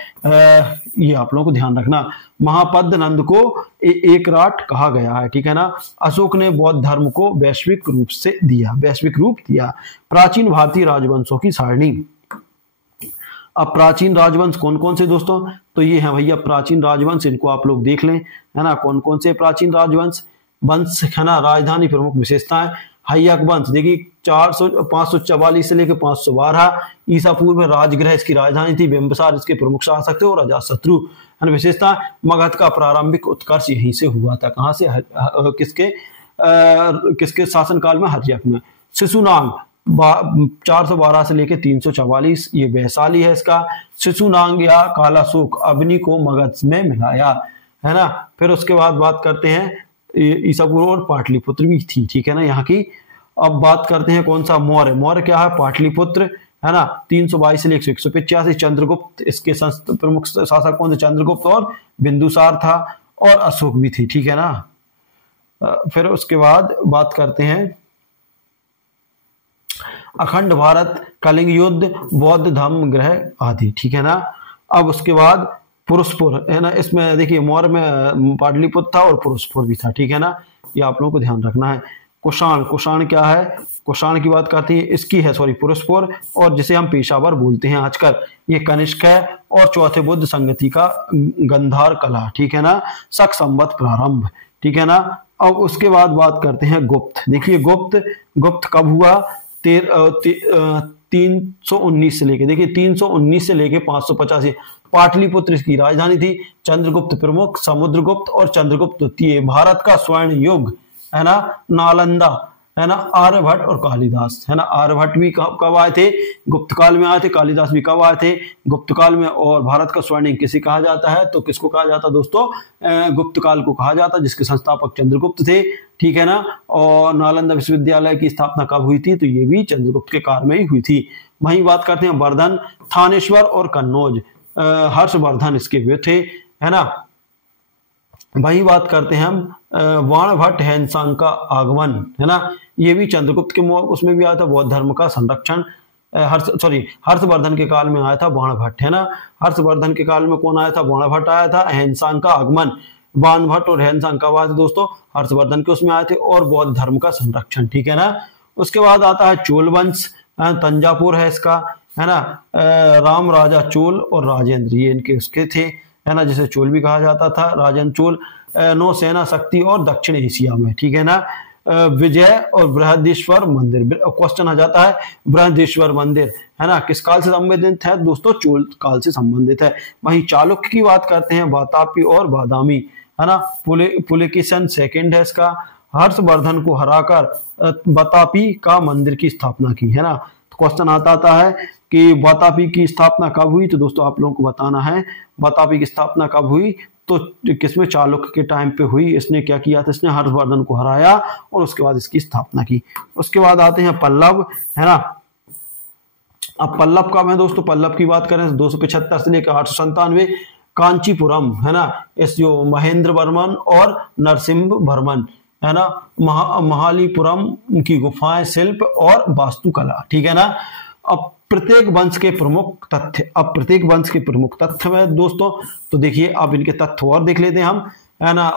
ये आप लोगों को ध्यान रखना, महापद नंद को एक राट कहा गया है, ठीक है ना। अशोक ने बौद्ध धर्म को वैश्विक रूप से दिया, वैश्विक रूप दिया। प्राचीन भारतीय राजवंशों की सारणी। अब प्राचीन राजवंश कौन कौन से दोस्तों? तो ये है भैया प्राचीन राजवंश, इनको आप लोग देख लें, है ना। कौन कौन से प्राचीन राजवंश वंश, है ना। राजधानी प्रमुख विशेषताएं, हय्यक वंश देखिए 544 से लेकर 512 ईसा पूर्व में राजगृह इसकी राजधानी थी। बिंबिसार इसके प्रमुख शासक थे और अजातशत्रु, है ना। विशेषता, मगध का प्रारंभिक उत्कर्ष यहीं से हुआ था। कहां से? किसके शासनकाल में? हर्यक में। शिशुनाग 412 से लेकर 344, ये वैशाली है इसका। शिशुनाग या कालाशोक अवनी को मगध में मिलाया, है ना। फिर उसके बाद बात करते हैं ईसापुर और पाटलिपुत्र भी थी, ठीक है ना यहाँ की। अब बात करते हैं कौन सा? मौर्य। मौर्य क्या है? पाटलिपुत्र, है ना। 322 से लेकर 185। चंद्रगुप्त, इसके प्रमुख शासक कौन थे? चंद्रगुप्त और बिंदुसार था, और अशोक भी थी, ठीक है ना। फिर उसके बाद बात करते हैं अखंड भारत, कलिंग युद्ध, बौद्ध धर्म ग्रह आदि, ठीक है ना। अब उसके बाद पुरुषपुर, है ना। इसमें देखिए मौर्य में पाटलिपुत्र था और पुरुषपुर भी था, ठीक है ना। ये आप लोगों को ध्यान रखना है। कुषाण, कुषाण क्या है? कुषाण की बात करते हैं, इसकी है सॉरी पुरुषपुर, और जिसे हम पेशावर बोलते हैं आजकल, ये कनिष्क है। और चौथे बुद्ध संगति का गंधार कला, ठीक है ना। शक संवत प्रारंभ, ठीक है ना। अब उसके बाद बात करते हैं गुप्त। देखिए गुप्त कब हुआ? 319 से लेके, देखिए 319 से लेके 585। पाटलिपुत्र इसकी राजधानी थी। चंद्रगुप्त प्रमुख, समुद्रगुप्त और चंद्रगुप्त द्वितीय। भारत का स्वर्ण युग, है ना। नालंदा, है ना। आर्यभट्ट और कालिदास, है ना। आर्यभट्ट भी कब आए थे? गुप्त काल में आए थे। कालिदास भी कब आए थे? गुप्त काल में। और भारत का स्वर्ण युग किसे कहा जाता है? तो किसको कहा जाता दोस्तों? गुप्त काल को कहा जाता, जिसके संस्थापक चंद्रगुप्त थे, ठीक है ना। और नालंदा विश्वविद्यालय की स्थापना कब हुई थी? तो ये भी चंद्रगुप्त के काल में ही हुई थी। वहीं बात करते हैं वर्धन, थानेश्वर और कन्नौज, हर्षवर्धन इसके वे थे, है ना। वही बात करते हैं हम वाणभट्ट हैनसांग का आगमन, है ना। ये भी चंद्रगुप्त के उसमें भी आया था। बौद्ध धर्म का संरक्षण, हर्षवर्धन के काल में आया था वाणभट्ट, है ना। हर्षवर्धन के काल में कौन आया था? वाणभट्ट आया था। हैनसांग का आगमन, वाणभट्ट और हैनसांग कब आए थे दोस्तों? हर्षवर्धन के उसमें आए थे। और बौद्ध धर्म का संरक्षण, ठीक है ना। उसके बाद आता है चोल वंश, तंजापुर है इसका, है ना। राम राजा चोल और राजेंद्र, ये इनके उसके थे, है ना, जिसे चोल भी कहा जाता था। राजेंद्र चोल नौसेना शक्ति और दक्षिण एशिया में, ठीक है ना। विजय और बृहदेश्वर मंदिर, क्वेश्चन आ जाता है बृहदेश्वर मंदिर, है ना, किस काल से संबंधित है दोस्तों? चोल काल से संबंधित है। वहीं चालुक्य की बात करते हैं, वातापी और बादामी, है ना। पुलकेशिन सेकंड है इसका। हर्षवर्धन को हराकर वातापी का मंदिर की स्थापना की, है ना। तो क्वेश्चन आता है कि वातापी की स्थापना कब हुई? तो दोस्तों आप लोगों को बताना है वातापी की स्थापना कब हुई। तो किसमें? चालुक्य के टाइम पे हुई। इसने क्या किया था? इसने हर्षवर्धन को हराया और उसके बाद इसकी स्थापना की। उसके बाद आते हैं पल्लव, है ना। अब पल्लव कब है दोस्तों? पल्लव की बात करें 275 से लेकर 897। कांचीपुरम, है ना, इस जो महेंद्र वर्मन और नरसिम्हा वर्मन, है ना। महालीपुरम की गुफाएं, शिल्प और वास्तुकला, ठीक है ना। अब प्रत्येक वंश के प्रमुख तथ्य में दोस्तों, तो देखिए अब इनके तथ्य और देख लेते हैं हम, है ना।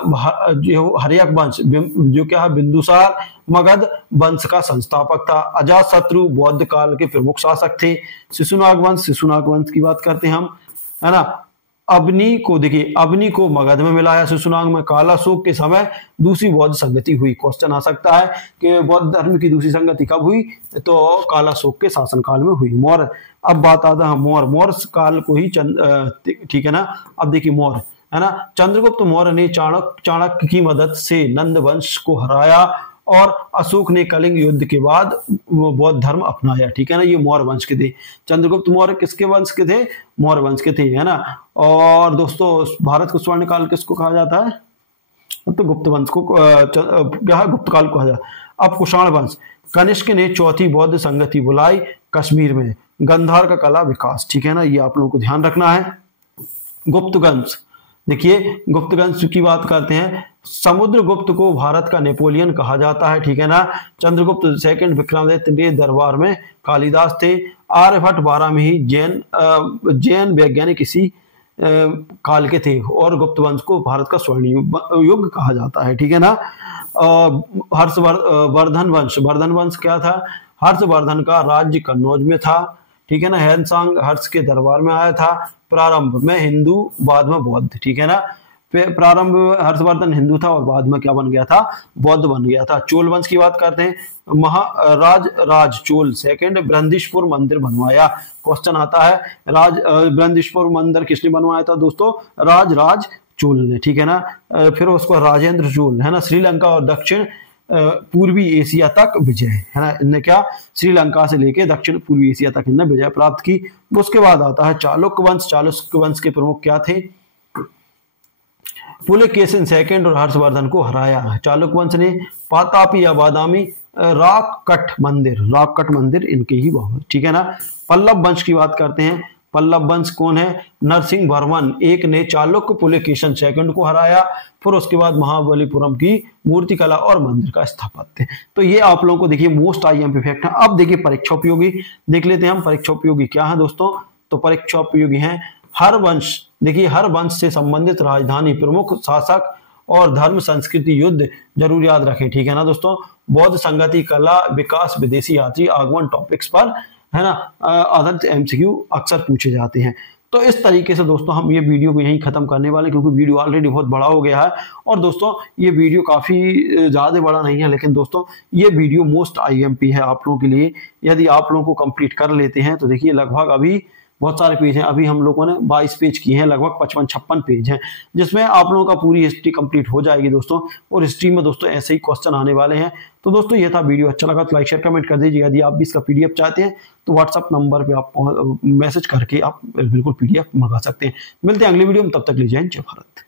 जो हर्यक वंश, जो क्या है? बिंदुसार मगध वंश का संस्थापक था। अजातशत्रु बौद्ध काल के प्रमुख शासक थे। शिशुनाग वंश की बात करते हैं हम, है ना। अवनी को देखिए, अवनी को मगध में मिलाया शिशुनाग में। कालाशोक के समय दूसरी बौद्ध संगति हुई। क्वेश्चन आ सकता है कि बौद्ध धर्म की दूसरी संगति कब हुई? तो कालाशोक के शासनकाल में हुई। मौर्य, अब बात आता है मौर्य काल को ही, ठीक है ना। अब देखिए मौर्य, है ना। चंद्रगुप्त मौर्य ने चाणक्य की मदद से नंद वंश को हराया और अशोक ने कलिंग युद्ध के बाद बौद्ध धर्म अपनाया, ठीक है ना। ये मौर्य वंश के थे। चंद्रगुप्त मौर्य किसके वंश के थे? मौर्य वंश के थे, है ना। और दोस्तों भारत का स्वर्ण काल किसको कहा जाता है? तो गुप्त वंश को क्या है? गुप्त काल को कहा जाता है। अब कुषाण वंश, कनिष्क ने चौथी बौद्ध संगति बुलाई कश्मीर में, गंधार का कला विकास, ठीक है ना। ये आप लोगों को ध्यान रखना है। गुप्त वंश, देखिए गुप्त वंश की बात करते हैं। समुद्रगुप्त को भारत का नेपोलियन कहा जाता है, ठीक है ना। चंद्रगुप्त सेकंड विक्रमादित्य के दरबार में कालिदास थे। आर्यभट्ट 12वीं ही जैन वैज्ञानिक इसी काल के थे। और गुप्त वंश को भारत का स्वर्ण युग कहा जाता है, ठीक है ना। हर्षवर्धन वंश, वर्धन वंश क्या था? हर्षवर्धन का राज्य कन्नौज में था, ठीक है ना। हैनसांग हर्ष के दरबार में आया था। प्रारंभ में हिंदू, बाद में बौद्ध, ठीक है ना। प्रारंभ में हर्षवर्धन हिंदू था और बाद में क्या बन गया था? बौद्ध बन गया था। चोल वंश की बात करते हैं। राज चोल सेकंड बृहदीश्वर मंदिर बनवाया। क्वेश्चन आता है बृहदीश्वर मंदिर किसने बनवाया था? दोस्तों राज चोल ने, ठीक है ना। फिर उसको राजेंद्र चोल, है ना। श्रीलंका और दक्षिण पूर्वी एशिया तक विजय, है ना। इनने क्या? श्रीलंका से लेके दक्षिण पूर्वी एशिया तक इनने विजय प्राप्त की। उसके बाद आता है चालुक्य वंश। चालुक्य वंश के प्रमुख क्या थे? पुलकेशिन सेकंड और हर्षवर्धन को हराया। चालुक्य वंश ने पातापी या बादामी राककट मंदिर इनके ही बहुत, ठीक है ना। पल्लव वंश की बात करते हैं। पल्लव वंश कौन है? नरसिंह वर्मन एक ने चालुक्य पुलकेशिन सेकंड को हराया। फिर उसके बाद महाबलीपुरम की मूर्ति कला और मंदिर का स्थापत्य। तो ये आप लोगों को देखिए मोस्ट आईएमपी फैक्ट है। अब देखिए परीक्षा उपयोगी देख लेते हैं हम। परीक्षा उपयोगी क्या है दोस्तों? तो परीक्षा उपयोगी है हर वंश, देखिए हर वंश से संबंधित राजधानी, प्रमुख शासक और धर्म, संस्कृति, युद्ध जरूर याद रखें, ठीक है ना दोस्तों। बौद्ध संगति, कला विकास, विदेशी यात्री आगमन टॉपिक्स पर, है ना, आधारित एमसीक्यू अक्सर पूछे जाते हैं। तो इस तरीके से दोस्तों हम ये वीडियो को यहीं खत्म करने वाले, क्योंकि वीडियो ऑलरेडी बहुत बड़ा हो गया है। और दोस्तों ये वीडियो काफी ज्यादा बड़ा नहीं है, लेकिन दोस्तों ये वीडियो मोस्ट आईएमपी है आप लोगों के लिए। यदि आप लोगों को कंप्लीट कर लेते हैं तो देखिए लगभग अभी बहुत सारे पेज हैं। अभी हम लोगों ने 22 पेज किए हैं, लगभग 55-56 पेज हैं, जिसमें आप लोगों का पूरी हिस्ट्री कंप्लीट हो जाएगी दोस्तों। और हिस्ट्री में दोस्तों ऐसे ही क्वेश्चन आने वाले हैं। तो दोस्तों ये था वीडियो, अच्छा लगा तो लाइक शेयर कमेंट कर दीजिए। यदि आप भी इसका पीडीएफ चाहते हैं तो व्हाट्सअप नंबर पे आप मैसेज करके आप बिल्कुल पीडीएफ मंगा सकते हैं। मिलते हैं अगली वीडियो में, तब तक लीजिए जय भारत।